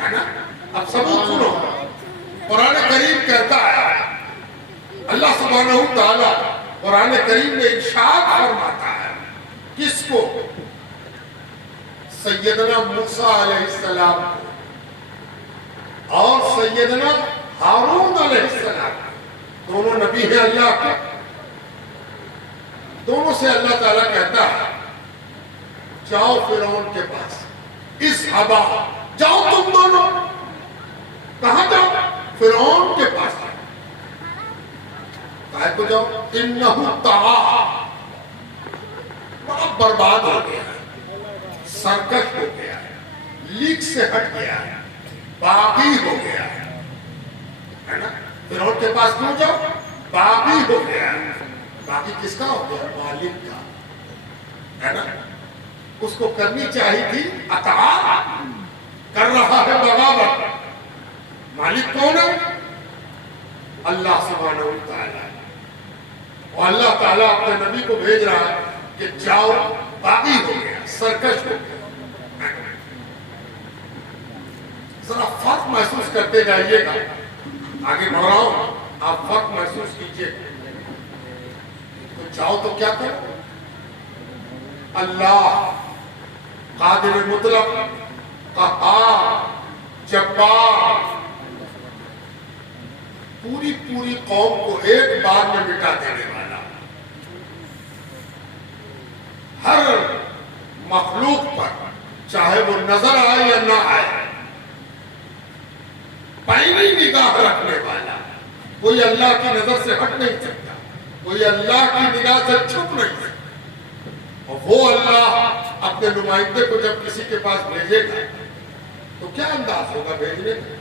ہے نا. اب ثبوت سنو. قرآن کریم کہتا ہے، اللہ سبحانہ وتعالی قرآن کریم میں ارشاد فرماتا ہے کس کو؟ سیدنا موسیٰ علیہ السلام کو اور سیدنا ہارون علیہ السلام. دونوں نبی ہیں اللہ کے. دونوں سے اللہ تعالیٰ کہتا ہے جاؤ فرعون کے پاس. اذهبا، جاؤ تم دونوں. کہاں جاؤ؟ فرعون کے پاس. کہے کو جاؤ؟ انہو طغی، بڑا برباد ہو گیا ہے، سرکش ہو گیا ہے، لیک سے ہٹ گیا ہے، باغی ہو گیا ہے نا. فرعون کے پاس کیوں جاؤ؟ باغی ہو گیا ہے. باغی کس کا ہو گیا؟ مالک کا، ہے نا. اس کو کرنی چاہیے تھی اطاعت، کر رہا ہے بغاوت. مالک کون ہے؟ اللہ سبحانہ وتعالی. اور اللہ تعالیٰ اپنے نبی کو بھیج رہا ہے کہ جاؤ، باغی ہو گیا، سرکش ہو گیا. ذرا فرق محسوس کرتے جائیے گا. آگے بڑھ رہا ہوں، آپ فرق محسوس کیجئے. تو جاؤ تو کیا کرو؟ اللہ قادر مطلق، قہار، جبار، پوری قوم کو ایک بار میں مٹا دینے والا، ہر مخلوق پر چاہے وہ نظر آئے یا نہ آئے پہلی نگاہ رکھنے والا. کوئی اللہ کی نظر سے ہٹ نہیں سکتا، کوئی اللہ کی نگاہ سے چھپ نہیں سکتا. اور وہ اللہ اپنے نمائندے کو جب کسی کے پاس بھیجے گا تو کیا انداز ہوگا بھیجنے کا؟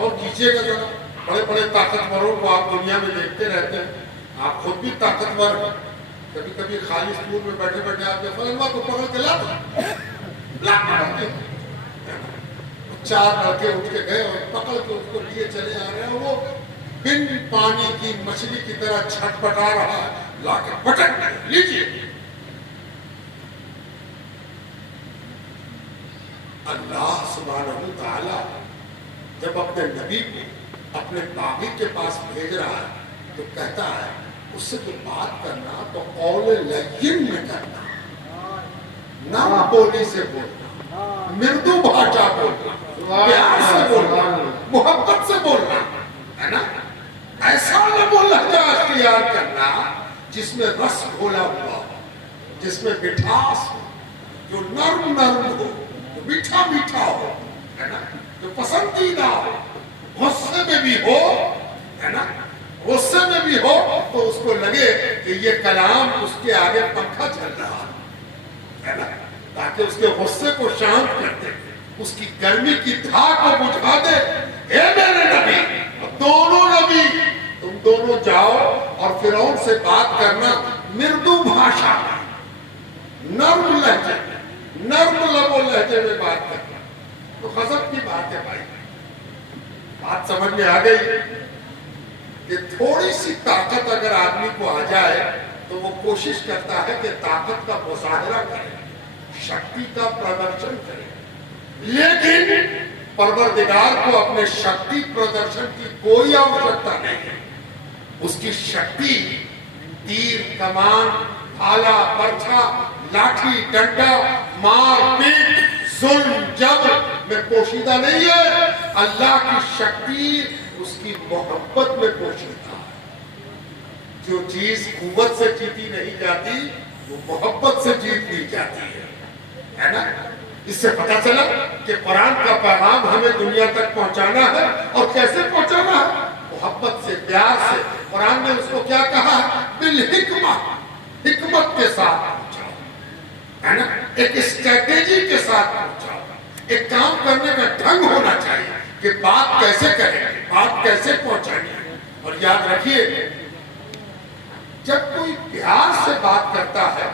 اور کیجئے گا ذرا. بڑے بڑے طاقتوروں کو آپ دنیا میں دیکھتے رہتے ہیں، آپ خود بھی طاقتور ہیں. کبھی کبھی خالی سکول میں بیٹھے بیٹھے آپ کے فلنوا کو پکڑ کے لا پڑھتے ہیں. 4 لڑکے اٹھ کے گئے اور پکڑ کے اس کو لیے چلے آ رہے ہیں. وہ بن پانی کی مچھلی کی طرح چھٹپٹا رہا ہے. لا کے پٹک لیجیے. اللہ سبحانہ وتعالی جب اپنے نبی کو اپنے باغی کے پاس بھیج رہا ہے تو کہتا ہے اس سے تو بات کرنا تو قول لین میں کرنا، نرم بولی سے بولنا، مردو بھاشا بولنا، پیار سے بولنا، محبت سے بولنا، ہے نا. ایسا لب و لہجہ اختیار کرنا جس میں رس گھولا ہوا ہو، جس میں مٹھاس ہو، جو نرم ہو، جو میٹھا ہو، ہے نا، جو پسندیدہ ہو. غصے میں بھی ہو، ہے نا، غصے میں بھی ہو تو اس کو لگے کہ یہ کلام اس کے آگے پنکھا چل رہا ہے نا، تاکہ اس کے غصے کو شانت کر دے، اس کی گرمی کی دھاک کو بجھا دے. اے میرے نبی، دونوں نبی تم دونوں جاؤ اور فرعون سے بات کرنا مردو بھاشا میں، نرم لہجے میں، نرم لب و لہجے میں بات کرنا. تو غضب کی بات ہے بھائی. بات سمجھ میں آ گئی کہ تھوڑی سی طاقت اگر آدمی کو آ جائے تو وہ کوشش کرتا ہے کہ طاقت کا مظاہرہ کرے، شکتی کا پردرشن کرے. لیکن پروردگار کو اپنے شکتی پردرشن کی کوئی آوشکتا نہیں ہے. اس کی شکتی تیر، کمان، بھالا، برچھا، لاٹھی، ڈنڈا، مار پیٹ، ظلم، جبر میں پوشیدہ نہیں ہے. اللہ کی شکتی اس کی محبت میں پوشیدہ ہے. جو چیز قوت سے جیتی نہیں جاتی وہ محبت سے جیت لی جاتی ہے نا. اس سے پتہ چلا کہ قرآن کا پیغام ہمیں دنیا تک پہنچانا ہے، اور کیسے پہنچانا ہے؟ محبت سے، پیار سے۔ قرآن نے اس کو کیا کہا؟ بالحکمہ، حکمت کے ساتھ پہنچاؤ، ہے نا، ایک اسٹریٹجی کے ساتھ پہنچاؤ۔ ایک کام کرنے کا ڈھنگ ہونا چاہیے کہ بات کیسے کریں، بات کیسے پہنچانی ہے۔ اور یاد رکھیے، جب کوئی پیار سے بات کرتا ہے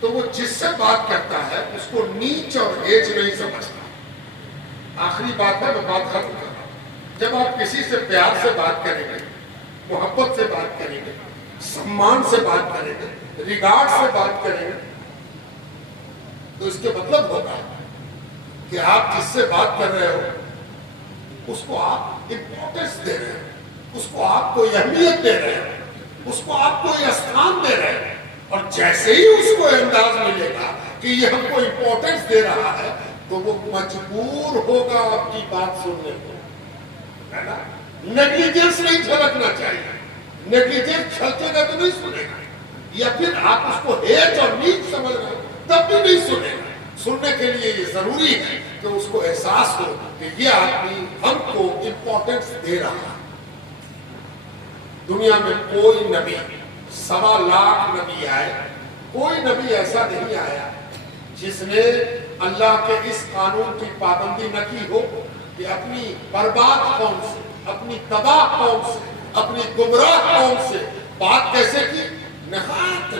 تو وہ جس سے بات کرتا ہے اس کو نیچ اور ایج نہیں سمجھتا۔ آخری بات ہے، میں بات ختم کر رہا ہوں۔ جب آپ کسی سے پیار سے بات کریں گے، محبت سے بات کریں گے، سمان سے بات کریں گے، ریگارڈ سے بات کریں گے، تو اس کے مطلب ہوتا ہے کہ آپ جس سے بات کر رہے ہو اس کو آپ امپورٹنس دے رہے ہیں، اس کو آپ کو اہمیت دے رہے ہیں، اس کو آپ کو استھان دے رہے ہیں۔ اور جیسے ہی اس کو انداز ملے گا کہ یہ ہم کو امپورٹنس دے رہا ہے تو وہ مجبور ہوگا آپ کی بات سننے کو، ہے نا۔ نیگلیجنس نہیں جھلکنا چاہیے، نیگلیجنس جھلکے گا تو نہیں سنے گا، یا پھر آپ اس کو ہیٹ اور نیچ سمجھ رہے ہیں تب بھی نہیں سنے گا۔ سننے کے لیے یہ ضروری ہے کہ اس کو احساس ہو کہ یہ آدمی ہم کو امپورٹنس دے رہا ہے۔ دنیا میں کوئی نبی، 1.25 لاکھ نبی آئے، کوئی نبی ایسا نہیں آیا جس نے اللہ کے اس قانون کی پابندی نہ کی ہو کہ اپنی برباد قوم سے، اپنی تباہ قوم سے، اپنی گمراہ قوم سے بات کیسے کی؟ نہایت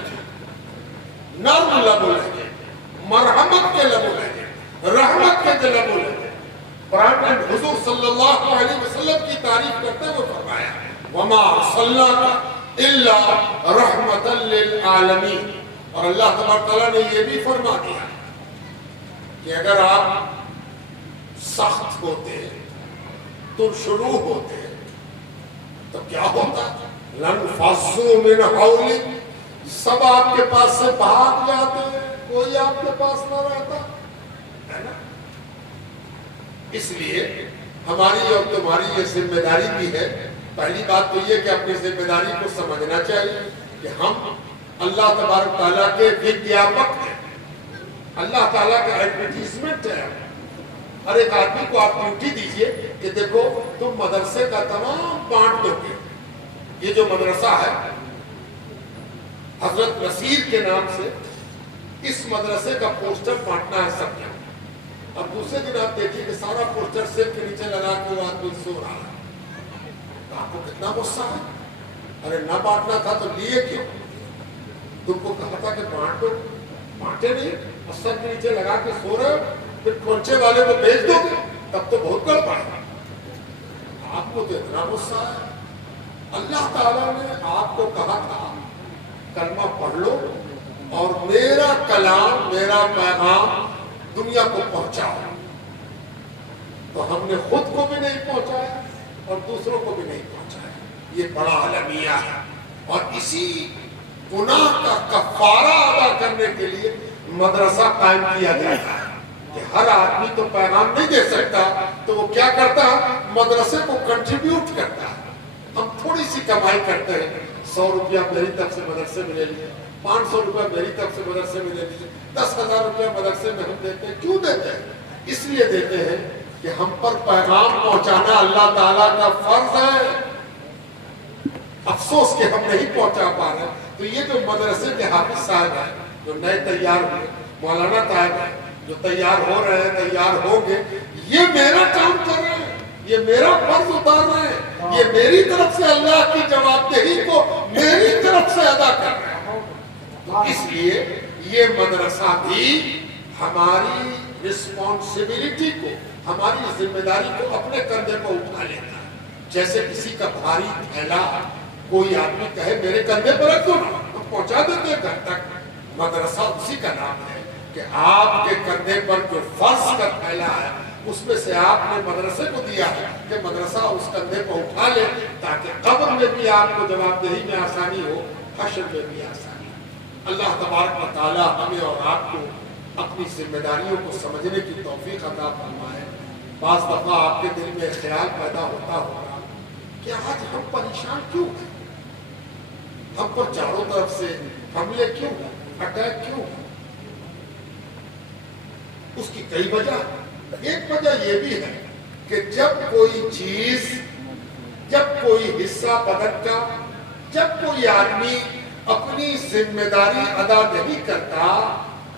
نرم لب لہجے، مرحمت کے لب لہجے، رحمت کے لب لہجے۔ قرآن نے حضور صلی اللہ علیہ وسلم کی تعریف کرتے ہوئے فرمایا وَمَا أَرْسَلْنَاكَ إِلَّا رَحْمَةً لِلْعَالَمِينَ۔ اور اللہ تبارک تعالیٰ نے یہ بھی فرما دیا کہ اگر آپ سخت ہوتے، ترشرو ہوتے تو کیا ہوتا؟ لَنْفَضُّوا مِنْ حَوْلِكَ، سب آپ کے پاس سے بھاگ جاتے، کوئی آپ کے پاس نہ رہتا، ہے نا۔ اس لیے ہماری اور تمہاری یہ ذمہ داری بھی ہے۔ پہلی بات تو یہ کہ اپنی ذمہ داری کو سمجھنا چاہیے کہ ہم اللہ تبارک تعالیٰ کے ودیاپک ہیں، اللہ تعالیٰ کا ایڈورٹیزمنٹ ہے۔ ہر ایک آدمی کو آپ ڈیوٹی دیجئے کہ دیکھو تم مدرسے کا تمام بانٹ دو گے۔ یہ جو مدرسہ ہے حضرت نصیر کے نام سے، اس مدرسے کا پوسٹر بانٹنا ہے سب نے۔ اب دوسرے دن آپ دیکھیں کہ سارا پوسٹر سر کے نیچے لگا کے وہ آدمی سو رہا ہے، تو آپ کو کتنا غصہ ہے؟ ارے نہ بانٹنا تھا تو لیے کیوں؟ تم کو کہا تھا کہ بانٹ دو، بانٹے نہیں، اور سر کے نیچے لگا کے سو رہے ہو، پھر کھونچے والے کو بیچ دو گے، تب تو بہت گڑبڑ ہے۔ آپ کو تو اتنا غصہ ہے۔ اللہ تعالیٰ نے آپ کو کہا تھا کلمہ پڑھ لو اور میرا کلام، میرا پیغام دنیا کو پہنچاؤ، تو ہم نے خود کو بھی نہیں پہنچایا اور دوسروں کو بھی نہیں پہنچایا۔ یہ بڑا المیہ ہے، اور اسی گناہ کا کفارہ ادا کرنے کے لیے مدرسہ قائم کیا جاتا ہے کہ ہر آدمی تو پیغام نہیں دے سکتا، تو وہ کیا کرتا ہے؟ مدرسے کو کنٹریبیوٹ کرتا ہے۔ ہم تھوڑی سی کمائی کرتے ہیں، 100 روپیہ میری طرف سے مدرسے میں لے لیے، 500 روپیہ میری طرف سے مدرسے میں لے لیے، 10,000 روپیہ مدرسے میں ہم دیتے ہیں۔ کیوں دیتے ہیں؟ اس لیے دیتے ہیں کہ ہم پر پیغام پہنچانا اللہ تعالیٰ کا فرض ہے۔ افسوس کہ ہم نہیں پہنچا پا رہے۔ تو یہ جو مدرسے کے حافظ صاحب ہیں، جو نئے تیار ہوئے، مولانا صاحب ہیں جو تیار ہو رہے ہیں، تیار ہوں گے، یہ میرا کام کر رہے ہیں، یہ میرا فرض اتار رہے ہیں، یہ میری طرف سے اللہ کی جواب دہی کو میری طرف سے ادا کر رہے ہیں۔ تو اس لیے یہ مدرسہ بھی ہماری رسپانسبلٹی کو، ہماری ذمہ داری کو اپنے کندھے پر اٹھا لیتا ہے۔ جیسے کسی کا بھاری تھیلا کوئی آدمی کہے میرے کندھے پر رکھ دو نا، تو پہنچا دیتے ہیں گھر تک۔ مدرسہ اسی کا نام ہے کہ آپ کے کندھے پر جو فرض کا تھیلا ہے اس میں سے آپ نے مدرسے کو دیا ہے کہ مدرسہ اس کندھے کو اٹھا لے، تاکہ قبر میں بھی آپ کو جواب دہی میں آسانی ہو، حشر میں بھی آسانی ہو۔ اللہ تبارک و تعالی ہمیں اور آپ کو اپنی ذمہ داریوں کو سمجھنے کی توفیق عطا فرمائے۔ بعض دفعہ آپ کے دل میں خیال پیدا ہوتا ہوگا کہ آج ہم پریشان کیوں ہیں، ہم پر چاروں طرف سے حملے کیوں ہیں، اٹیک کیوں ہیں؟ اس کی کئی وجہ ہیں۔ ایک وجہ یہ بھی ہے کہ جب کوئی چیز، جب کوئی حصہ بدن کا، جب کوئی آدمی اپنی ذمہ داری ادا نہیں کرتا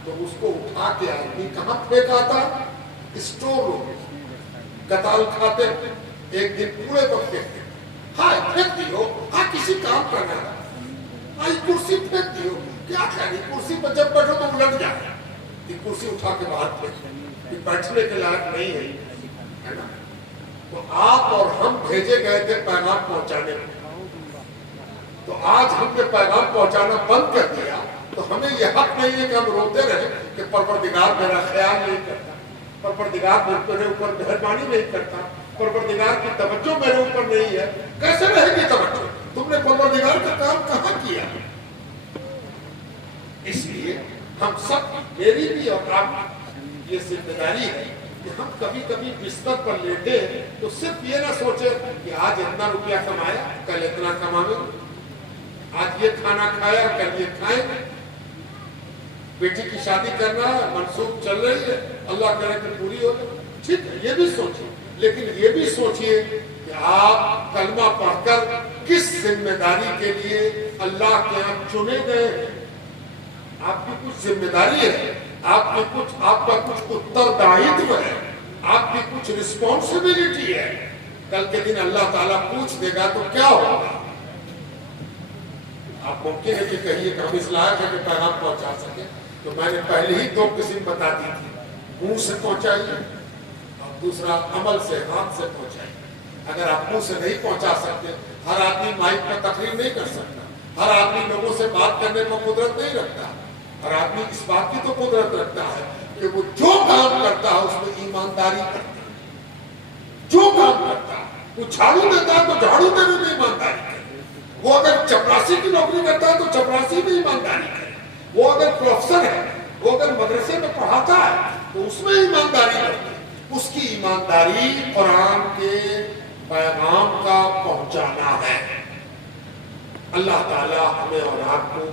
تو اس کو اٹھا کے آدمی کہاں پھینکاتا؟ اسٹور روم، گتال کھاتے ایک دن پورے وقت پھینکتے، ہاں پھینک دیو، ہاں کسی کام کرنا ہے، ہاں یہ کرسی پھینک دیو، کیا کرنی کرسی پر جب بیٹھو تو الٹ جائے، یہ کرسی اٹھا کے باہر پھینک، یہ بیٹھنے کے لائق نہیں ہے نا؟ تو آپ اور ہم بھیجے گئے تھے پیغام پہنچانے میں، تو آج ہم نے پیغام پہنچانا بند کر دیا تو ہمیں یہ حق نہیں ہے کہ ہم روتے رہے کہ پروردگار میرا خیال نہیں کرتا، پروردگار میرے اوپر مہربانی نہیں کرتا، پروردگار کی توجہ میرے اوپر نہیں ہے۔ کیسے رہے گی توجہ؟ تم نے پروردگار کا کام کہاں کیا؟ اس لیے ہم سب، میری بھی اور آپ کی یہ ذمہ داری ہے کہ ہم کبھی کبھی بستر پر لیٹے تو صرف یہ نہ سوچے کہ آج اتنا روپیہ کمایا کل اتنا کماوے، آج یہ کھانا کھایا کل یہ کھائیں گے، بیٹی کی شادی کرنا ہے، منسوخ چل رہی ہے، اللہ کرے کہ پوری ہو جائے، ٹھیک ہے یہ بھی سوچیے، لیکن یہ بھی سوچیے کہ آپ کلمہ پڑھ کر کس ذمہ داری کے لیے اللہ کے یہاں چنے گئے ہیں۔ آپ کی کچھ ذمہ داری ہے، آپ کا کچھ اتردائیتو ہے، آپ کی کچھ رسپانسبلٹی ہے۔ کل کے دن اللہ تعالیٰ پوچھ دے گا تو کیا ہوگا؟ آپ ممکن ہے کہ کہیے کہ ہم اس لائق ہے کہ پیغام پہنچا سکیں، تو میں نے پہلے ہی دو قسم بتا دی تھی، منہ سے پہنچائیے اور دوسرا عمل سے، ہاتھ سے پہنچائیے۔ اگر آپ منہ سے نہیں پہنچا سکتے، ہر آدمی مائک پر تقریر نہیں کر سکتا، ہر آدمی لوگوں سے بات کرنے پر قدرت نہیں رکھتا، ہر آدمی اس بات کی تو قدرت رکھتا ہے کہ وہ جو کام کرتا ہے اس میں ایمانداری کرتا ہے، جو کام کرتا ہے، وہ جھاڑو دیتا ہے تو جھاڑو دینے میں ایمانداری کرتا ہے، وہ اگر چپراسی کی نوکری کرتا ہے تو چپراسی میں ایمانداری کرے، وہ اگر پروفیسر ہے، وہ اگر مدرسے میں پڑھاتا ہے تو اس میں ایمانداری کرے، اس کی ایمانداری قرآن کے پیغام کا پہنچانا ہے۔ اللہ تعالیٰ ہمیں اور آپ کو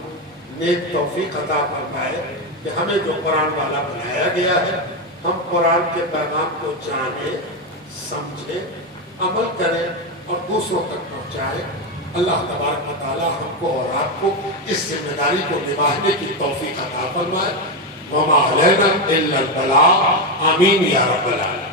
نیک توفیق عطا فرمائے کہ ہمیں جو قرآن والا بنایا گیا ہے ہم قرآن کے پیغام کو جانیں، سمجھیں، عمل کریں اور دوسروں تک پہنچائیں۔ اللہ تبارک و تعالیٰ ہم کو اور آپ کو اس ذمہ داری کو نبھانے کی توفیق عطا فرمائے۔ وما علینا الا البلاغ، آمین یا رب العالمین۔